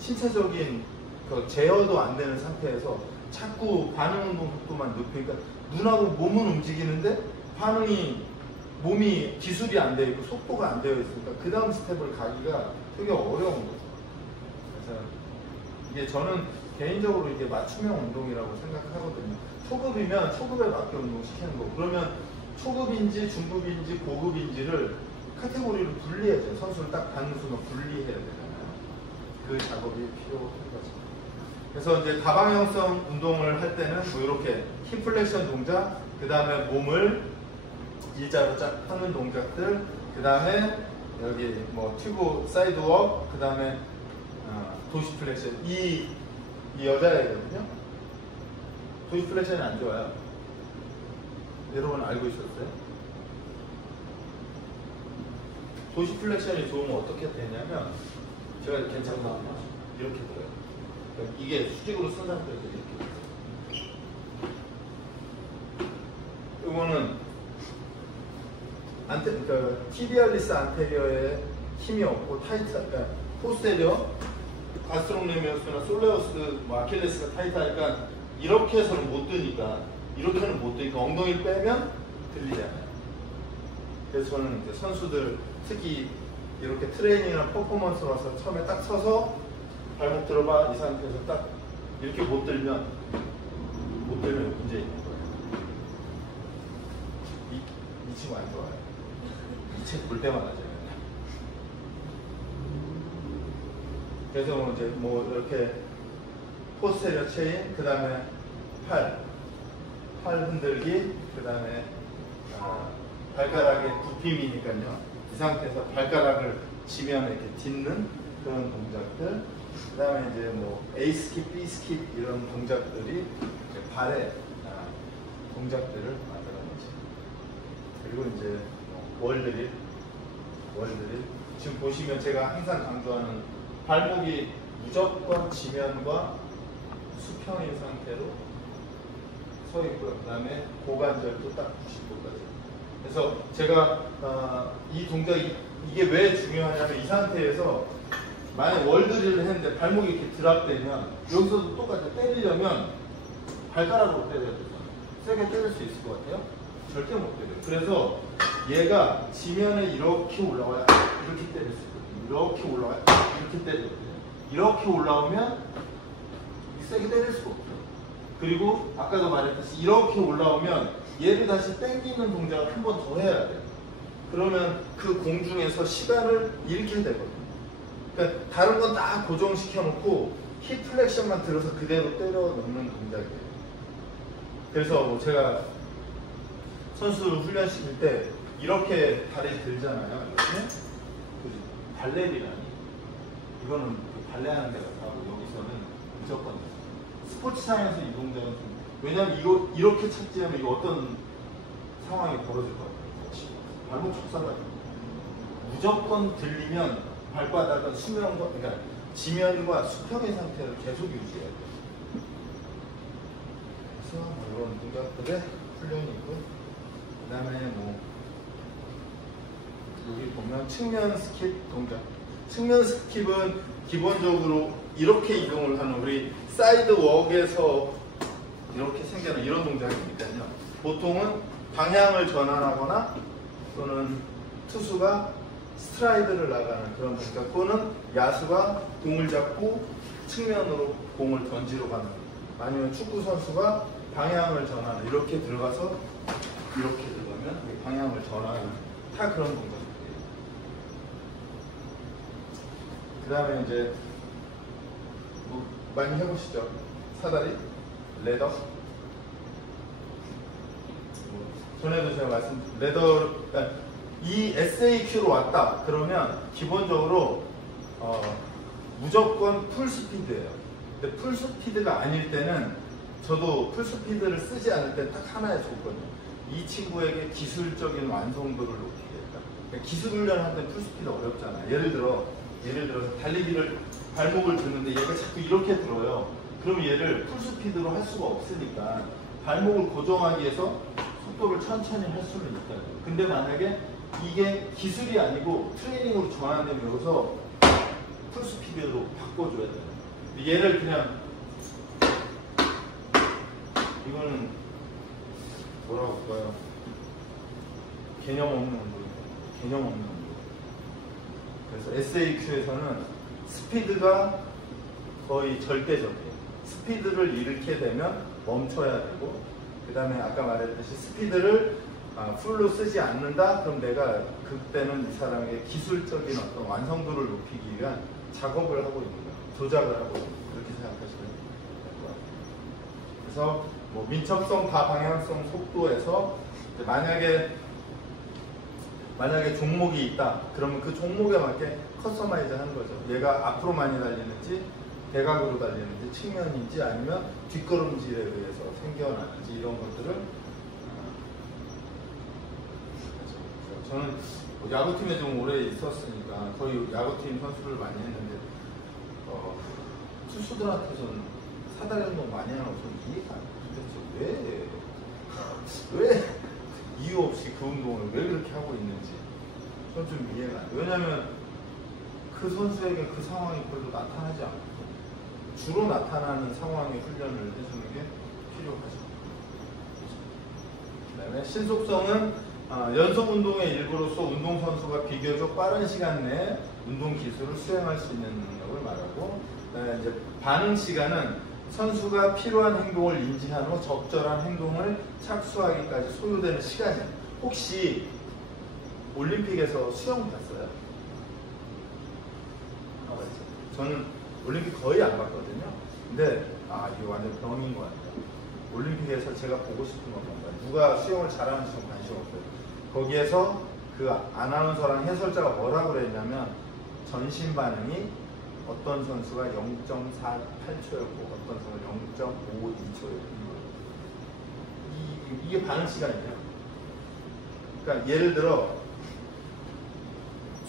신체적인 그 제어도 안 되는 상태에서 자꾸 반응 운동 속도만 높이니까 눈하고 몸은 움직이는데 몸이 기술이 안 되어 있고 속도가 안 되어 있으니까 그 다음 스텝을 가기가 되게 어려운 거죠. 그래서 이게 저는 개인적으로 이게 맞춤형 운동이라고 생각하거든요. 초급이면 초급에 맞게 운동시키는 거. 그러면 초급인지 중급인지 고급인지를 카테고리로 분리해야죠. 선수를 딱 단순으로 분리해야 되잖아요. 그 작업이 필요한 거죠. 그래서 이제 다방향성 운동을 할 때는 뭐 이렇게 힙 플렉션 동작, 그 다음에 몸을 일자로 쫙 펴는 동작들, 그 다음에 여기 뭐 튜브 사이드 워, 그 다음에 도시 플렉션. 이 여자애거든요. 도시 플렉션이 안 좋아요. 여러분 알고 있었어요? 도시 플렉션이 좋으면 어떻게 되냐면 제가 괜찮거든요. 이렇게 돼요. 이게 수직으로 쓴 상태에서 이렇게 돼요. 이거는 그러니까 티비알리스 안테리어에 힘이 없고 타이트, 그러니까 포스테리어, 가스트로네미어스나 솔레우스, 아킬레스가 타이트하니까 이렇게 해서는 못 드니까 이렇게는 못 드니까 엉덩이를 빼면 들리잖아요. 그래서 저는 이제 선수들 특히 이렇게 트레이닝이나 퍼포먼스 와서 처음에 딱 서서 발목 들어봐 이 상태에서 딱 이렇게 못 들면 문제 있는 거예요. 이 친구 안 좋아요. 이 책 볼 때마다 제가. 그래서 이제 뭐 이렇게 포스테리어 체인, 그 다음에 팔 흔들기, 그 다음에 발가락의 굽힘이니까요. 이 상태에서 발가락을 지면에 이렇게 딛는 그런 동작들. 그 다음에 이제 뭐 A 스킵, B 스킵 이런 동작들이 이제 발의 동작들을 만들어내지. 그리고 이제 월드릴. 지금 보시면 제가 항상 강조하는 발목이 무조건 지면과 수평인 상태로 서 있고요. 그 다음에 고관절도 딱 90도까지. 그래서 제가 이 동작이 이게 왜 중요하냐면 이 상태에서 만약 월드릴을 했는데 발목이 이렇게 드랍되면 여기서도 똑같이 때리려면 발가락으로 때려야 되잖아요. 세게 때릴 수 있을 것 같아요? 절대 못 때려요. 그래서 얘가 지면에 이렇게 올라와야 이렇게 때릴 수 있거든요. 이렇게 올라와야 이렇게 때리거든요. 이렇게 올라오면 세게 때릴 수가 없어요. 그리고 아까도 말했듯이 이렇게 올라오면 얘를 다시 당기는 동작을 한 번 더 해야 돼요. 그러면 그 공중에서 시간을 잃게 되거든요. 그러니까 다른 건 다 고정시켜 놓고 힙 플렉션만 들어서 그대로 때려 넣는 동작이에요. 그래서 뭐 제가 선수를 훈련시킬 때 이렇게 다리 들잖아요. 이렇게 발레리라니 이거는 발레하는 데 가고 여기서는 무조건 스포츠상에서 이 동작은 좀 왜냐면 이거 이렇게 찾지 않으면 이거 어떤 상황이 벌어질 것 같아요. 발목 촉사가지고 무조건 들리면 발바닥은 수면과 그러니까 지면과 수평의 상태를 계속 유지해야 돼요. 그래서 이런 동작들의 훈련이고 그 다음에 뭐 여기 보면 측면 스킵 동작. 측면 스킵은 기본적으로 이렇게 이동을 하는 우리 사이드 웍에서 이렇게 생겨난 이런 동작이니까요. 보통은 방향을 전환하거나 또는 투수가 스트라이드를 나가는 그런 동작 또는 야수가 공을 잡고 측면으로 공을 던지러 가는 아니면 축구 선수가 방향을 전환 이렇게 들어가서 이렇게 들어가면 방향을 전환하는 다 그런 동작이에요. 그 다음에 이제 뭐 많이 해보시죠. 사다리, 레더. 전에도 제가 레더, 그러니까 이 SAQ로 왔다 그러면 기본적으로 무조건 풀스피드예요. 근데 풀스피드가 아닐 때는 저도 풀스피드를 쓰지 않을 때 딱 하나의 조건이에요. 이 친구에게 기술적인 완성도를 높이겠다. 그러니까 기술 훈련할 때 풀스피드 어렵잖아. 예를 들어서 달리기를 발목을 드는데 얘가 자꾸 이렇게 들어요. 그럼 얘를 풀스피드로 할 수가 없으니까 발목을 고정하기 위해서 속도를 천천히 할 수는 있다. 근데 만약에 이게 기술이 아니고 트레이닝으로 전환되면 여기서 풀스피드로 바꿔줘야 돼요. 얘를 그냥 이거는 뭐라고 할까요? 개념 없는 운동이에요. 개념 없는 운동. 그래서 SAQ에서는 스피드가 거의 절대적이에요. 스피드를 잃게 되면 멈춰야 되고 그 다음에 아까 말했듯이 스피드를 풀로 쓰지 않는다? 그럼 내가 그때는 이 사람에게 기술적인 어떤 완성도를 높이기 위한 작업을 하고 있는 거예요. 조작을 하고 있는 거예요. 그렇게 생각하시면 될 것 같아요. 그래서 뭐 민첩성, 다방향성, 속도에서 만약에 종목이 있다. 그러면 그 종목에 맞게 커스터마이즈 하는 거죠. 얘가 앞으로 많이 달리는지 대각으로 달리는지 측면인지 아니면 뒷걸음질에 의해서 생겨나는지 이런 것들을 저는 야구팀에 좀 오래 있었으니까 거의 야구팀 선수를 많이 했는데 투수들한테서는 사다리 운동 많이 하는 거 좀 이해가 안 돼요. 왜 이유 없이 그 운동을 왜 그렇게 하고 있는지 저는 좀 이해가 안 돼요. 왜냐면 그 선수에게 그 상황이 별로 나타나지 않고 주로 나타나는 상황의 훈련을 해주는 게 필요하죠. 그 다음에 신속성은 연속 운동의 일부로서 운동선수가 비교적 빠른 시간 내에 운동 기술을 수행할 수 있는 능력을 말하고 이제 반응 시간은 선수가 필요한 행동을 인지한 후 적절한 행동을 착수하기까지 소요되는 시간이에요. 혹시 올림픽에서 수영 봤어요? 저는 올림픽 거의 안 봤거든요. 근데 이거 완전 병인 것 같아요. 올림픽에서 제가 보고 싶은 건 뭔가 누가 수영을 잘하는지 좀 관심 없어요. 거기에서 그 아나운서랑 해설자가 뭐라고 그랬냐면 전신 반응이 어떤 선수가 0.48초였고 어떤 선수가 0.52초였고 이게 반응 시간이에요. 그러니까 예를 들어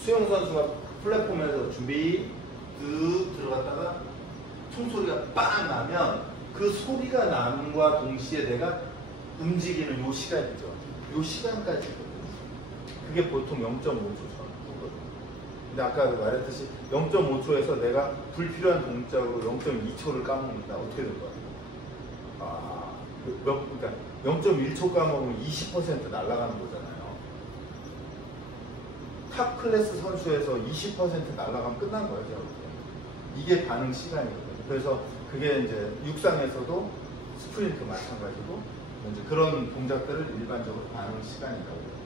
수영 선수가 플랫폼에서 준비 쓱 들어갔다가 총소리가 빵 나면 그 소리가 남과 동시에 내가 움직이는 요 시간이죠. 요 시간까지 그게 보통 0.5초 정도거든요. 근데 아까 말했듯이 0.5초에서 내가 불필요한 동작으로 0.2초를 까먹는다. 어떻게 될 거야? 그러니까 0.1초 까먹으면 20% 날아가는 거잖아요. 탑 클래스 선수에서 20% 날아가면 끝난 거예요. 제가 볼 때. 이게 반응 시간이거든요. 그래서 그게 이제 육상에서도 스프린트 마찬가지고 이제 그런 동작들을 일반적으로 반응 시간이라고 해요.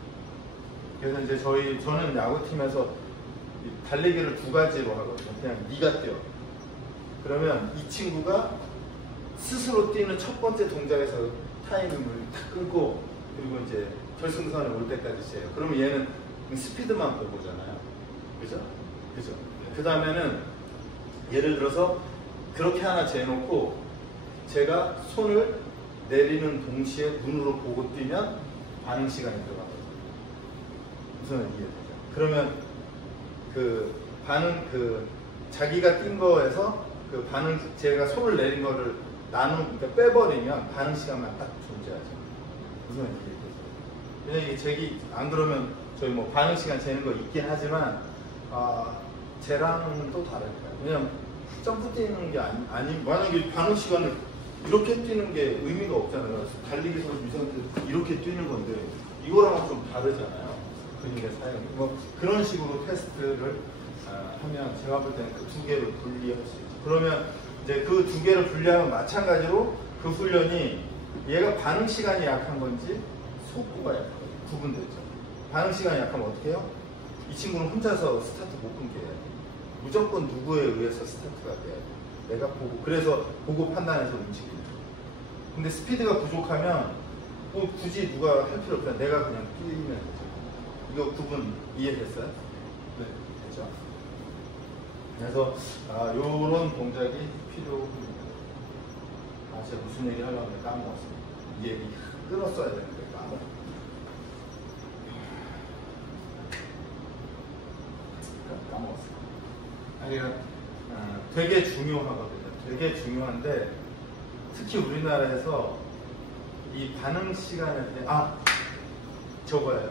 그래서 이제 저는 야구팀에서 달리기를 두 가지로 하거든요. 그냥 네가 뛰어. 그러면 이 친구가 스스로 뛰는 첫 번째 동작에서 타이밍을 탁 끊고 그리고 이제 결승선에 올 때까지 재요. 그러면 얘는 스피드만 보고잖아요. 그죠? 그죠? 그 다음에는 예를 들어서 그렇게 하나 재놓고 제가 손을 내리는 동시에 눈으로 보고 뛰면 반응 시간이 들어가거든요. 무슨 이해되죠? 그러면 그 반응 자기가 뛴 거에서 그 반응 제가 손을 내린 거를 그러니까 빼버리면 반응 시간만 딱 존재하죠. 무슨 이해되죠? 왜냐면 이게 제기 안 그러면 저희 뭐 반응 시간 재는 거 있긴 하지만 쟤랑은 또 다를 거예요. 왜냐면 점프 뛰는 게 만약에 반응 시간을 이렇게 뛰는 게 의미가 없잖아요. 달리기 선수 유산소 이렇게 뛰는 건데 이거랑은 좀 다르잖아요. 근육의 사용이. 뭐 그런 식으로 테스트를 하면 제가 볼 때는 그 두 개를 분리할 수 있죠. 그러면 이제 그 두 개를 분리하면 마찬가지로 그 훈련이 얘가 반응 시간이 약한 건지 속도가 약한 건지 구분되죠. 반응 시간이 약하면 어떻게 해요? 이 친구는 혼자서 스타트 못 끊게 해요. 무조건 누구에 의해서 스타트가 돼요. 내가 보고, 그래서 보고 판단해서 움직이는 거예요. 근데 스피드가 부족하면 뭐 굳이 누가 할 필요 없잖아. 내가 그냥 뛰면 되죠. 이거 구분 이해됐어요? 네. 됐죠? 그래서 요런 동작이 필요합니다. 제가 무슨 얘기 하려고 했는데 까먹었어요. 이 얘기 끊었어야 되는데 까먹었어요. 까먹었어요. 아니, 되게 중요하거든요. 되게 중요한데 특히 우리나라에서 이 반응 시간에 대해 저거예요.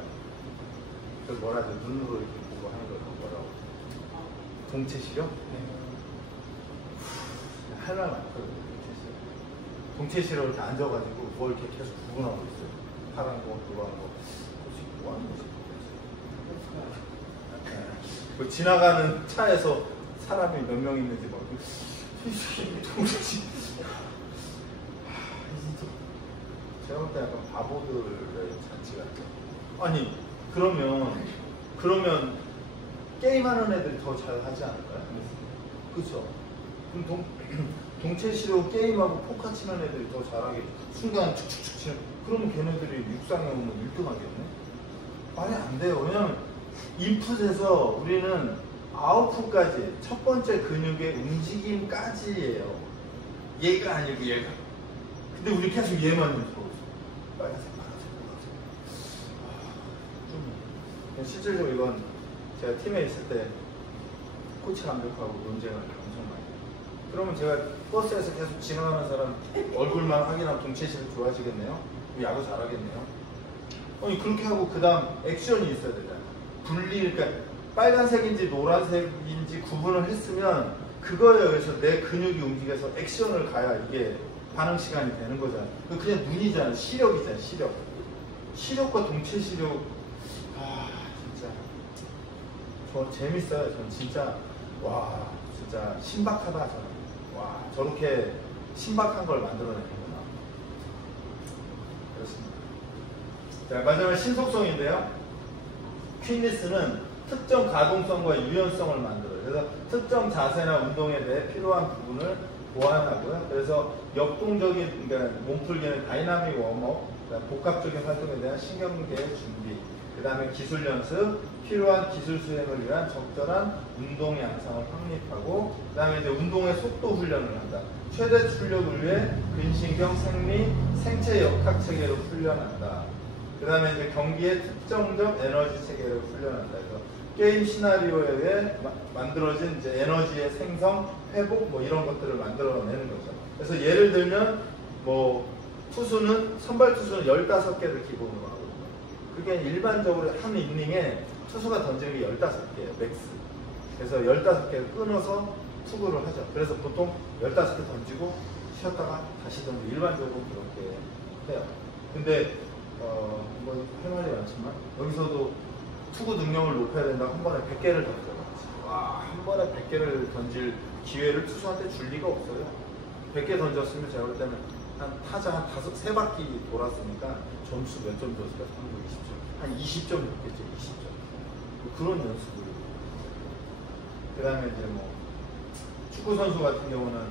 그 뭐라죠? 눈으로 이렇게 보고 하는 거 뭐라고? 동체 시력? 네. 할 말 많거든요. 동체 시력 이렇게 앉아가지고 뭐 이렇게 계속 구분하고 있어요. 파란 거, 노란 거. 혹시 뭐 하는 거지? 그 지나가는 차에서 사람이 몇 명 있는지 막 동체 제가 볼 때 약간 바보들의 잔치 같아요. 아니 그러면 게임하는 애들이 더 잘하지 않을까요? 그렇죠? 그럼 동체 시로 게임하고 포카 치는 애들이 더 잘하게 순간 축축축 치는 그러면 걔네들이 육상에 오면 1등 하겠네? 말이 안 돼요. 왜냐면 인풋에서 우리는 아웃풋까지 첫 번째 근육의 움직임까지예요. 얘가 아니고 얘가. 근데 우리 계속 얘만 보고 있어. 빨간색. 실질적으로 이건 제가 팀에 있을 때 코치 감독하고 논쟁을 엄청 많이 해요. 그러면 제가 버스에서 계속 지나가는 사람 얼굴만 확인하면 동체시력 좋아지겠네요? 야구 잘하겠네요? 아니 그렇게 하고 그 다음 액션이 있어야 되잖아요. 그러니까 빨간색인지 노란색인지 구분을 했으면 그거에 의해서 내 근육이 움직여서 액션을 가야 이게 반응 시간이 되는 거잖아요. 그냥 눈이잖아요. 시력이잖아요. 시력과 동체 시력 진짜 저 재밌어요. 전 진짜 와 진짜 신박하다 저는. 와 저렇게 신박한 걸 만들어내는구나. 그렇습니다. 자 마지막 신속성인데요. 퀴니스는 특정 가동성과 유연성을 만들어요. 그래서 특정 자세나 운동에 대해 필요한 부분을 보완하고요. 그래서 역동적인 그러니까 몸풀기는 다이나믹 웜업, 복합적인 활동에 대한 신경계의 준비, 그 다음에 기술 연습, 필요한 기술 수행을 위한 적절한 운동 양상을 확립하고, 그 다음에 이제 운동의 속도 훈련을 한다. 최대 출력을 위해 근신경, 생리, 생체 역학 체계로 훈련한다. 그 다음에 이제 경기의 특정적 에너지 체계로 훈련한다. 그래서 게임 시나리오에 의해 만들어진 이제 에너지의 생성, 회복 뭐 이런 것들을 만들어내는 거죠. 그래서 예를 들면 뭐 선발 투수는 15개를 기본으로 하거든요. 그게 일반적으로 한 이닝에 투수가 던지는 게 15개예요, 맥스. 그래서 15개를 끊어서 투구를 하죠. 그래서 보통 15개 던지고 쉬었다가 다시 던지고 일반적으로 그렇게 해요. 근데 뭐 할 말이 많지만 여기서도 투구 능력을 높여야 된다고 한 번에 100개를 던져요. 와, 한 번에 100개를 던질 기회를 투수한테 줄 리가 없어요. 100개 던졌으면 제가 볼 때는 한 타자 한 3바퀴 돌았으니까 점수 몇 점 줬을까? 320점. 한 20점 줬겠죠, 20점. 그런 연습을. 그 다음에 이제 뭐 축구 선수 같은 경우는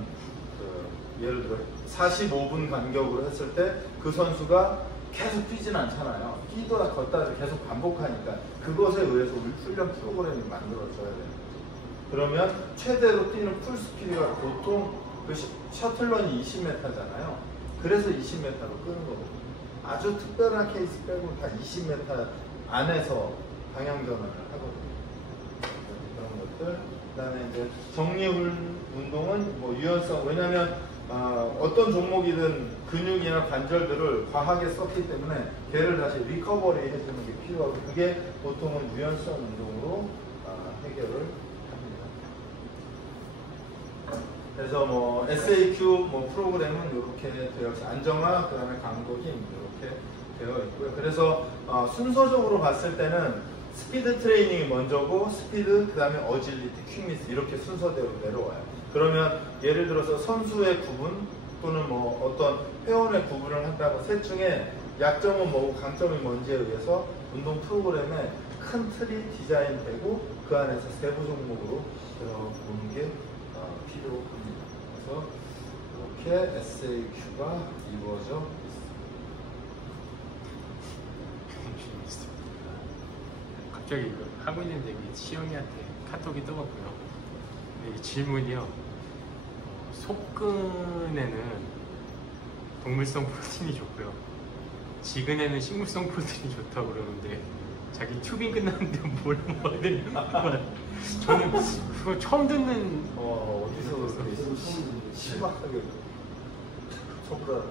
예를 들어 45분 간격으로 했을 때 그 선수가 계속 뛰진 않잖아요. 뛰다가 걷다가 계속 반복하니까 그것에 의해서 우리 훈련 프로그램이 만들어져야 되는 거죠. 그러면 최대로 뛰는 풀스피드가 보통 그 셔틀런이 20m잖아요. 그래서 20m로 끄는 거거든요. 아주 특별한 케이스 빼고 다 20m 안에서 방향전환을 하거든요. 그런 것들. 그 다음에 이제 정리훈 운동은 뭐 유연성, 왜냐면 어떤 종목이든 근육이나 관절들을 과하게 썼기 때문에 걔를 다시 리커버리 해주는 게 필요하고, 그게 보통은 유연성 운동으로 해결을 합니다. 그래서 뭐 SAQ 뭐 프로그램은 이렇게 되어 있어요. 안정화, 그 다음에 강도, 힘 이렇게 되어 있고요. 그래서 순서적으로 봤을 때는 스피드 트레이닝이 먼저고, 스피드, 그 다음에 어질리티, 퀵니스 이렇게 순서대로 내려와요. 그러면 예를 들어서 선수의 구분 또는 뭐 어떤 회원의 구분을 한다고 셋 중에 약점은 뭐고 강점이 뭔지에 의해서 운동 프로그램에 큰 틀이 디자인되고 그 안에서 세부 종목으로 들어보는 게 필요합니다. 그래서 이렇게 SAQ가 이루어져 있습니다. 갑자기 하고 있는데 시영이한테 카톡이 떠갔고요. 이 질문이요. 속근에는 동물성 프로틴이 좋고요. 지근에는 식물성 프로틴이 좋다고 그러는데 자기 튜빙 끝났는데 뭘 먹어야 되냐? 저는 그거 처음 듣는 어디서 그렇게 심각하게 속으로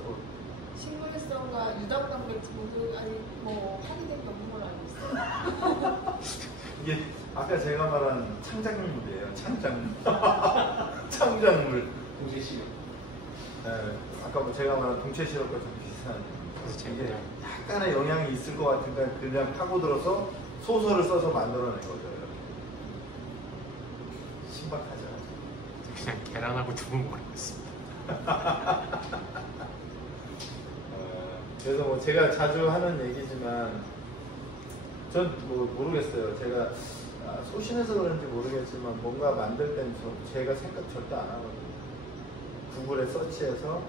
식물성과 유당단백질 모두 아니 뭐 할인된 게 없는 걸 알고 있어요. 이게 아까 제가 말한 창작물이에요. 창작물. 창작물. 동시에 시력. 네, 아까 뭐 제가 말한 동체 시럽과 좀 비슷한. 그래서 이게 약간의 영향이 있을 것 같으니까 그냥 파고들어서 소설을 써서 만들어낸 거죠. 이렇게. 신박하죠. 그냥 계란하고 두부 먹었습니다. 그래서 뭐 제가 자주 하는 얘기지만 전 뭐 모르겠어요. 제가 소신해서 그런지 모르겠지만 뭔가 만들 때는 제가 생각 절대 안 하거든요. 구글에 서치해서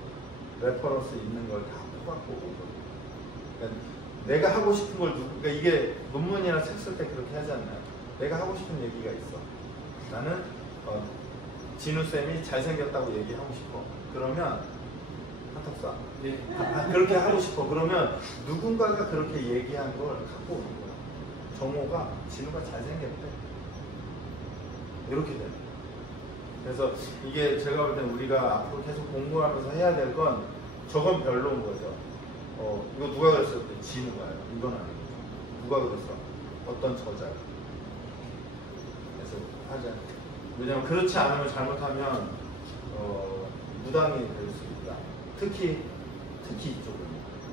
레퍼런스 있는 걸 다 뽑아보고 오거든요. 그러니까 내가 하고 싶은 걸 그러니까 이게 논문이나 책 쓸 때 그렇게 하지 않나요? 내가 하고 싶은 얘기가 있어. 나는 진우쌤이 잘생겼다고 얘기하고 싶어. 그러면 한턱사. 예. 그렇게 하고 싶어. 그러면 누군가가 그렇게 얘기한 걸 갖고 오는 거야. 정호가 진우가 잘생겼대. 이렇게 돼요. 그래서 이게 제가 볼 때는 우리가 앞으로 계속 공부하면서 해야 될 건 저건 별로인 거죠. 이거 누가 그랬을 때 진우가요. 이건 아니고 누가 그랬어? 어떤 저자. 그래서 하자. 왜냐면 그렇지 않으면 잘못하면 무당이 될 수 있다. 특히 이쪽은.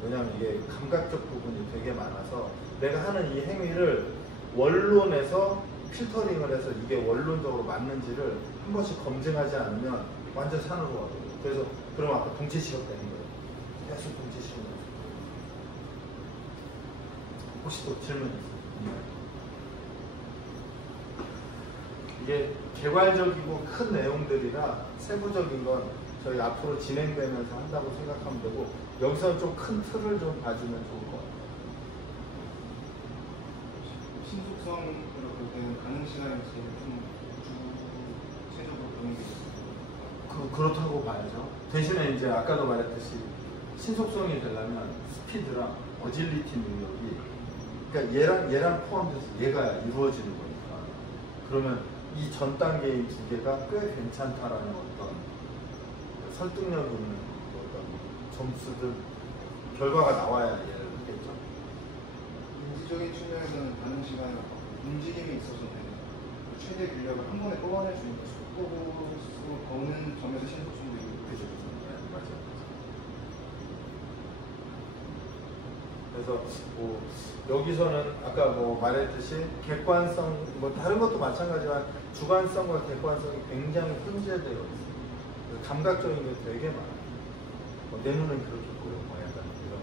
왜냐면 이게 감각적 부분이 되게 많아서 내가 하는 이 행위를 원론에서 필터링을 해서 이게 원론적으로 맞는지를 한 번씩 검증하지 않으면 완전 산으로 가거든요. 그래서 그럼 아까 동체 시력 되는 거예요. 계속 동체 시력. 혹시 또 질문 있어요? 이게 개괄적이고 큰 내용들이라 세부적인 건 저희 앞으로 진행되면서 한다고 생각하면 되고 여기서 좀 큰 틀을 좀 봐주면 좋을 것 같아요. 신속성으로 볼 때는 가능 시간이 제일 좀 구체적으로 보는 게 있어요. 그렇다고 봐야죠. 대신에 이제 아까도 말했듯이 신속성이 되려면 스피드랑 어질리티 능력이, 그러니까 얘랑 포함돼서 얘가 이루어지는 거니까. 그러면 이 전 단계인 두 개가 꽤 괜찮다라는 어떤 설득력 있는 어떤 점수들 결과가 나와야 얘를 하겠죠. 인지적인 측면에서는 가능 시간이 움직임이 있어서는 최대 근력을 한 번에 뽑아낼 수 있는 속도로 버는 점에서 신속성도 있고. 그죠. 네, 맞아요. 그래서 뭐 여기서는 아까 뭐 말했듯이 객관성, 뭐 다른 것도 마찬가지지만 주관성과 객관성이 굉장히 혼재되어 있어요. 감각적인 게 되게 많아요. 내 눈은 그렇게 보여, 뭐 약간 이런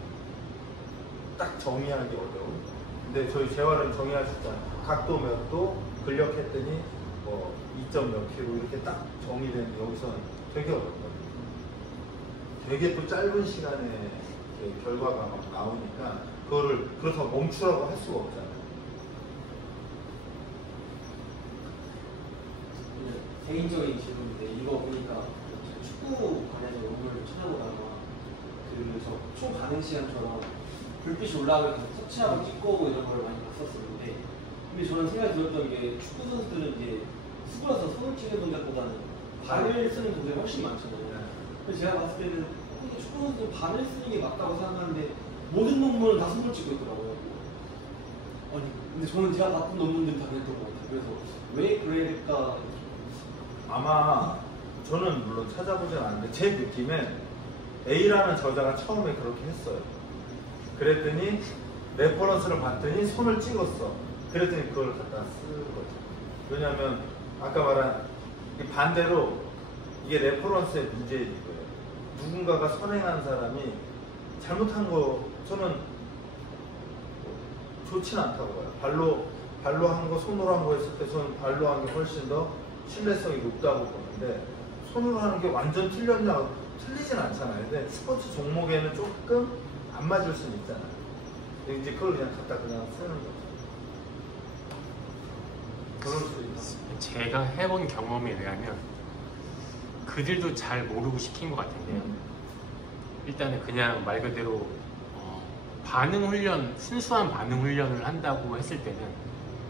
딱 정의하기 어려운. 근데 저희 재활은 정의할 수 있잖아요. 각도 몇 도, 근력했더니 뭐 2점 몇 킬로 이렇게 딱 정의되는데 여기서는 되게 어렵거든요. 되게 또 짧은 시간에 결과가 막 나오니까 그거를 그렇다고 멈추라고 할 수가 없잖아요. 개인적인 질문인데 이거 보니까 축구 관련해서 논문을 찾아보다가 저 초반응 시간처럼 불빛이 올라가면서 터치하고 찍고 오고 이런 걸 많이 봤었었는데, 근데 저는 생각이 들었던 게 축구 선수들은 이제 수그러서 손을 찍는 동작보다는 발을 쓰는 동작이 훨씬 많잖아요. 그래서 제가 봤을 때는 근데 축구 선수는 발을 쓰는 게 맞다고 생각하는데 모든 논문은 다 손을 찍고 있더라고요. 아니 근데 저는 제가 봤던 논문들은 다 그랬던 것 같아요. 그래서 왜 그럴까? 아마 저는 물론 찾아보진 않았는데 제 느낌엔 A라는 저자가 처음에 그렇게 했어요. 그랬더니 레퍼런스를 봤더니 손을 찍었어. 그랬더니 그걸 갖다 쓰는 거죠. 왜냐하면 아까 말한 반대로 이게 레퍼런스의 문제인 거예요. 누군가가 선행한 사람이 잘못한 거 저는 좋진 않다고 봐요. 발로 한 거, 손으로 한 거 했을 때 저는 발로 한 게 훨씬 더 신뢰성이 높다고 보는데, 손으로 하는 게 완전 틀렸냐? 틀리진 않잖아요. 근데 스포츠 종목에는 조금 안 맞을 수는 있잖아요. 근데 이제 그걸 그냥 갖다 그냥 쓰는 거죠. 그럴 수 있어요. 제가 해본 경험에 의하면 그들도 잘 모르고 시킨 것 같은데, 일단은 그냥 말 그대로 반응 훈련, 순수한 반응 훈련을 한다고 했을 때는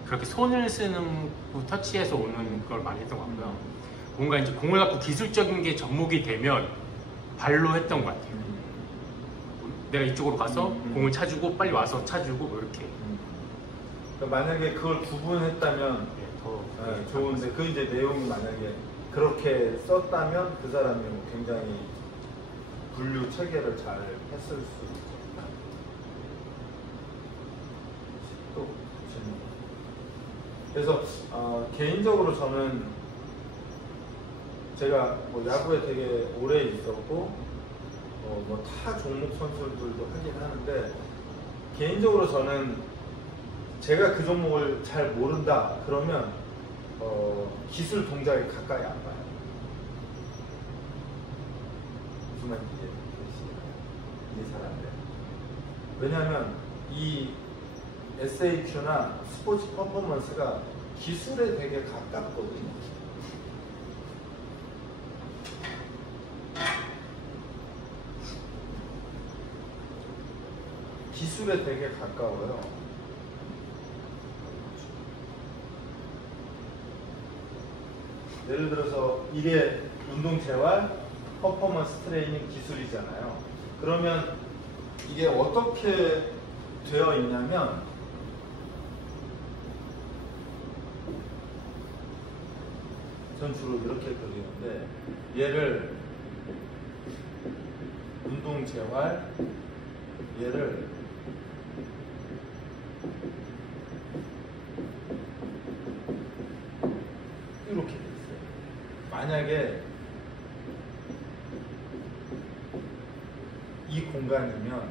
그렇게 손을 쓰는 터치해서 오는 걸 많이 했던 것 같고요. 뭔가 이제 공을 갖고 기술적인 게 접목이 되면 발로 했던 것 같아요. 내가 이쪽으로 가서 공을 차주고 빨리 와서 차주고 뭐 이렇게. 그러니까 만약에 그걸 구분했다면 더 좋은데, 그 이제 내용이 만약에 그렇게 썼다면 그 사람이 굉장히 분류 체계를 잘 했을 수 있죠. 또 질문. 그래서 개인적으로 저는 제가 뭐 야구에 되게 오래 있었고 뭐 타 종목 선수들도 하긴 하는데, 개인적으로 저는 제가 그 종목을 잘 모른다 그러면 기술 동작에 가까이 안 가요. 무슨 말인지 이해 잘 안 돼요. 왜냐하면 이 SAQ나 스포츠 퍼포먼스가 기술에 되게 가깝거든요. 기술에 되게 가까워요. 예를 들어서 이게 운동재활, 퍼포먼스 트레이닝 기술이잖아요. 그러면 이게 어떻게 되어 있냐면, 전 주로 이렇게 그리는데, 얘를 운동재활, 얘를 이렇게 돼 있어요. 만약에 이 공간이면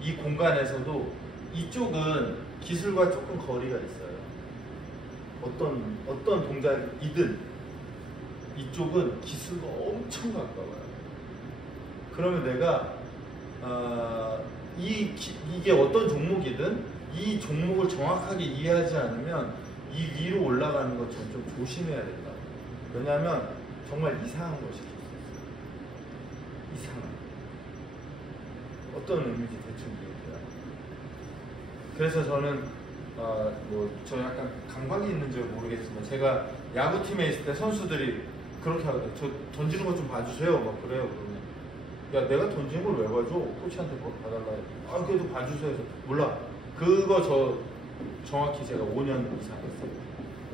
이 공간에서도 이쪽은 기술과 조금 거리가 있어요. 어떤 동작이든 이쪽은 기술과 엄청 가까워요. 그러면 내가 이게 어떤 종목이든 이 종목을 정확하게 이해하지 않으면 이 위로 올라가는 것 좀 조심해야 된다. 왜냐하면 정말 이상한 것이 있어요. 이상한. 어떤 의미인지 대충 이해돼요. 그래서 저는 저 약간 감각이 있는지 모르겠지만 제가 야구팀에 있을 때 선수들이 그렇게 하거든요. 저 던지는 것 좀 봐주세요. 막 그래요. 그러면 야 내가 던지는 걸 왜 봐줘? 코치한테 뭐 봐달라. 아 그래도 봐주세요. 몰라. 그거 저 정확히 제가 5년 이상 했어요.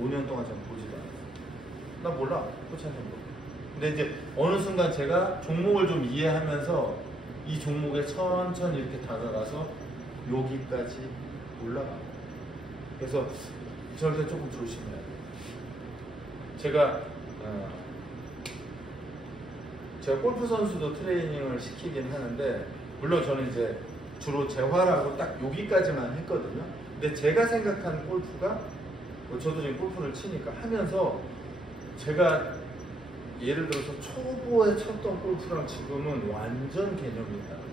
5년 동안 제가 보지도 않았어요. 나 몰라. 코치한테 물어. 근데 이제 어느 순간 제가 종목을 좀 이해하면서 이 종목에 천천히 이렇게 다가가서 여기까지 올라가요. 그래서 저럴 때 조금 조심해야 돼요. 제가 골프 선수도 트레이닝을 시키긴 하는데 물론 저는 이제 주로 재활하고 딱 여기까지만 했거든요. 근데 제가 생각하는 골프가 저도 지금 골프를 치니까 하면서 제가 예를 들어서 초보에 쳤던 골프랑 지금은 완전 개념이 다르고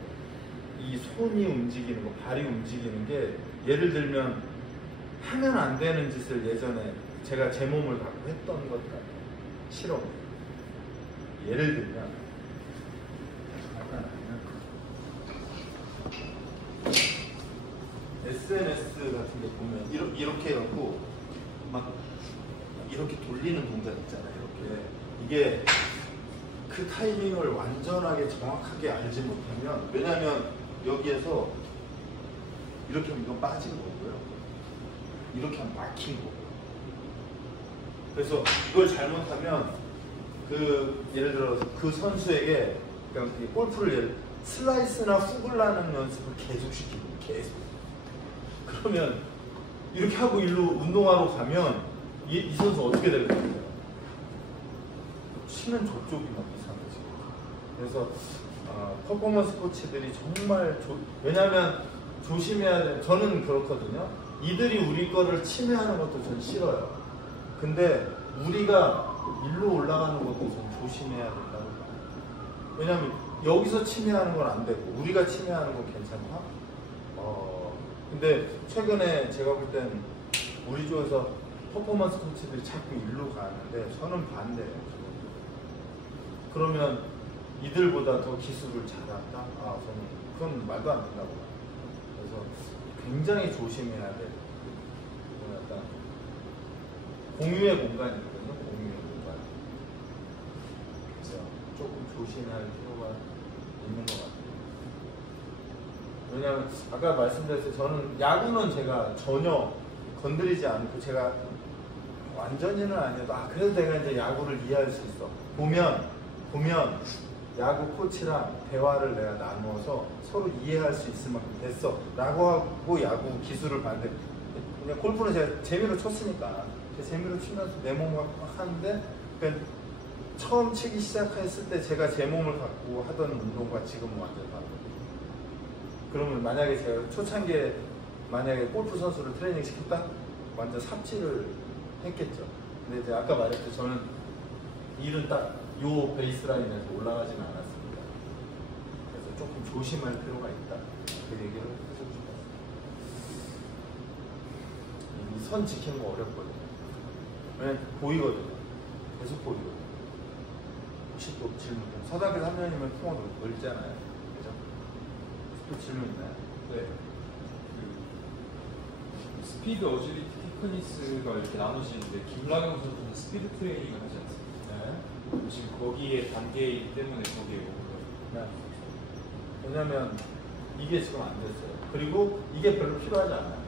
이 손이 움직이는 거, 발이 움직이는 게 예를 들면 하면 안 되는 짓을 예전에 제가 제 몸을 갖고 했던 것 같아요. 실험. 예를 들면 SNS 같은 데 보면 이렇게 해갖고 막 이렇게 돌리는 동작 있잖아요. 이렇게 이게 그 타이밍을 완전하게 정확하게 알지 못하면 왜냐면 여기에서 이렇게 하면 이건 빠진 거고요. 이렇게 하면 막힌 거고요. 그래서 이걸 잘못하면 예를 들어서 그 선수에게 그냥 골프를 슬라이스나 훅을 나는 연습을 계속 시키고 계속 그러면 이렇게 하고 일로 운동하러 가면 이 선수 어떻게 되겠어요? 치는 저쪽이 막 이상해지고 그래서 퍼포먼스 코치들이 정말 왜냐하면 조심해야 돼요. 저는 그렇거든요. 이들이 우리 거를 침해하는 것도 전 싫어요. 근데 우리가 일로 올라가는 것도 좀 조심해야 된다고 봐요. 왜냐면 여기서 침해하는 건 안 되고 우리가 침해하는 건 괜찮다. 근데 최근에 제가 볼 땐 우리 쪽에서 퍼포먼스 코치들이 자꾸 일로 가는데 저는 반대예요. 그러면 이들보다 더 기술을 잘한다? 저는 그건 말도 안 된다고 봐요. 그래서 굉장히 조심해야 돼. 약간 공유의 공간이거든요. 공유의 공간. 그래서 조금 조심할 필요가 있는 것 같아요. 왜냐하면 아까 말씀드렸듯이 저는 야구는 제가 전혀 건드리지 않고 제가 완전히는 아니어도 그래도 내가 이제 야구를 이해할 수 있어. 보면 야구 코치랑 대화를 내가 나누어서 서로 이해할 수 있을 만큼 됐어 라고 하고 야구 기술을 봤는데 그냥 골프는 제가 재미로 쳤으니까 재미로 치면서 내 몸을 막 하는데 그러니까 처음 치기 시작했을 때 제가 제 몸을 갖고 하던 운동과 지금은 완전 다르거든요. 그러면 만약에 제가 초창기에 만약에 골프 선수를 트레이닝 시켰다? 완전 삽질을 했겠죠. 근데 이제 아까 말했듯이 저는 일은 딱 요 베이스라인에서 올라가지는 않았습니다. 그래서 조금 조심할 필요가 있다. 그 얘기를 해주고 싶었어요. 이 선 지키는 거 어렵거든요. 왜냐면 보이거든요. 계속 보이거든요. 혹시 또 질문? 서당에서 3년이면 통화 넓잖아요. 그죠? 또 질문 있나요? 네. 스피드, 어질리티, 테크니스가 이렇게 나눠지는데 김라경 선수는 스피드 트레이닝을 하지 않습니까? 네. 지금 거기에 단계이기 때문에 거기에 오는 거예요. 네. 왜냐면 이게 지금 안 됐어요. 그리고 이게 별로 필요하지 않아요.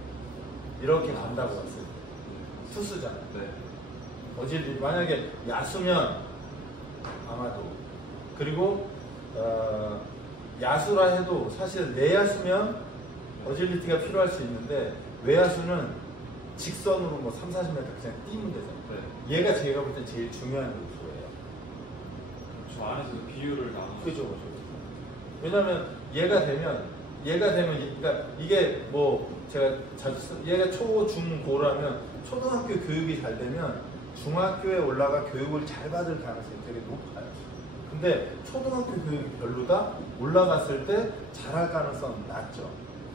이렇게 간다고 했을 때. 투수잖아요. 네. 어질리티 만약에 야수면 아마도 그리고 야수라 해도 사실 내야수면 어질리티가 필요할 수 있는데 외야수는 직선으로 뭐 3, 40m 그냥 뛰면 되잖아요. 네. 얘가 제가 볼 때 제일 중요한 요소예요. 저 안에서 비율을 나눠. 그죠. 왜냐면 얘가 되면 그러니까 이게 뭐 제가 자주 얘가 초, 중, 고라면 초등학교 교육이 잘 되면 중학교에 올라가 교육을 잘 받을 가능성이 되게 높아요. 근데 초등학교 교육이 별로다? 올라갔을 때 잘할 가능성은 낮죠.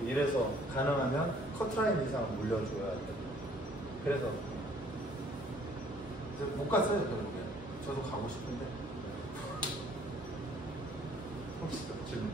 이래서 가능하면 커트라인 이상 물려줘야 돼. 그래서 이제 못 갔어요 결국에. 저도 가고 싶은데. 혹시 질문?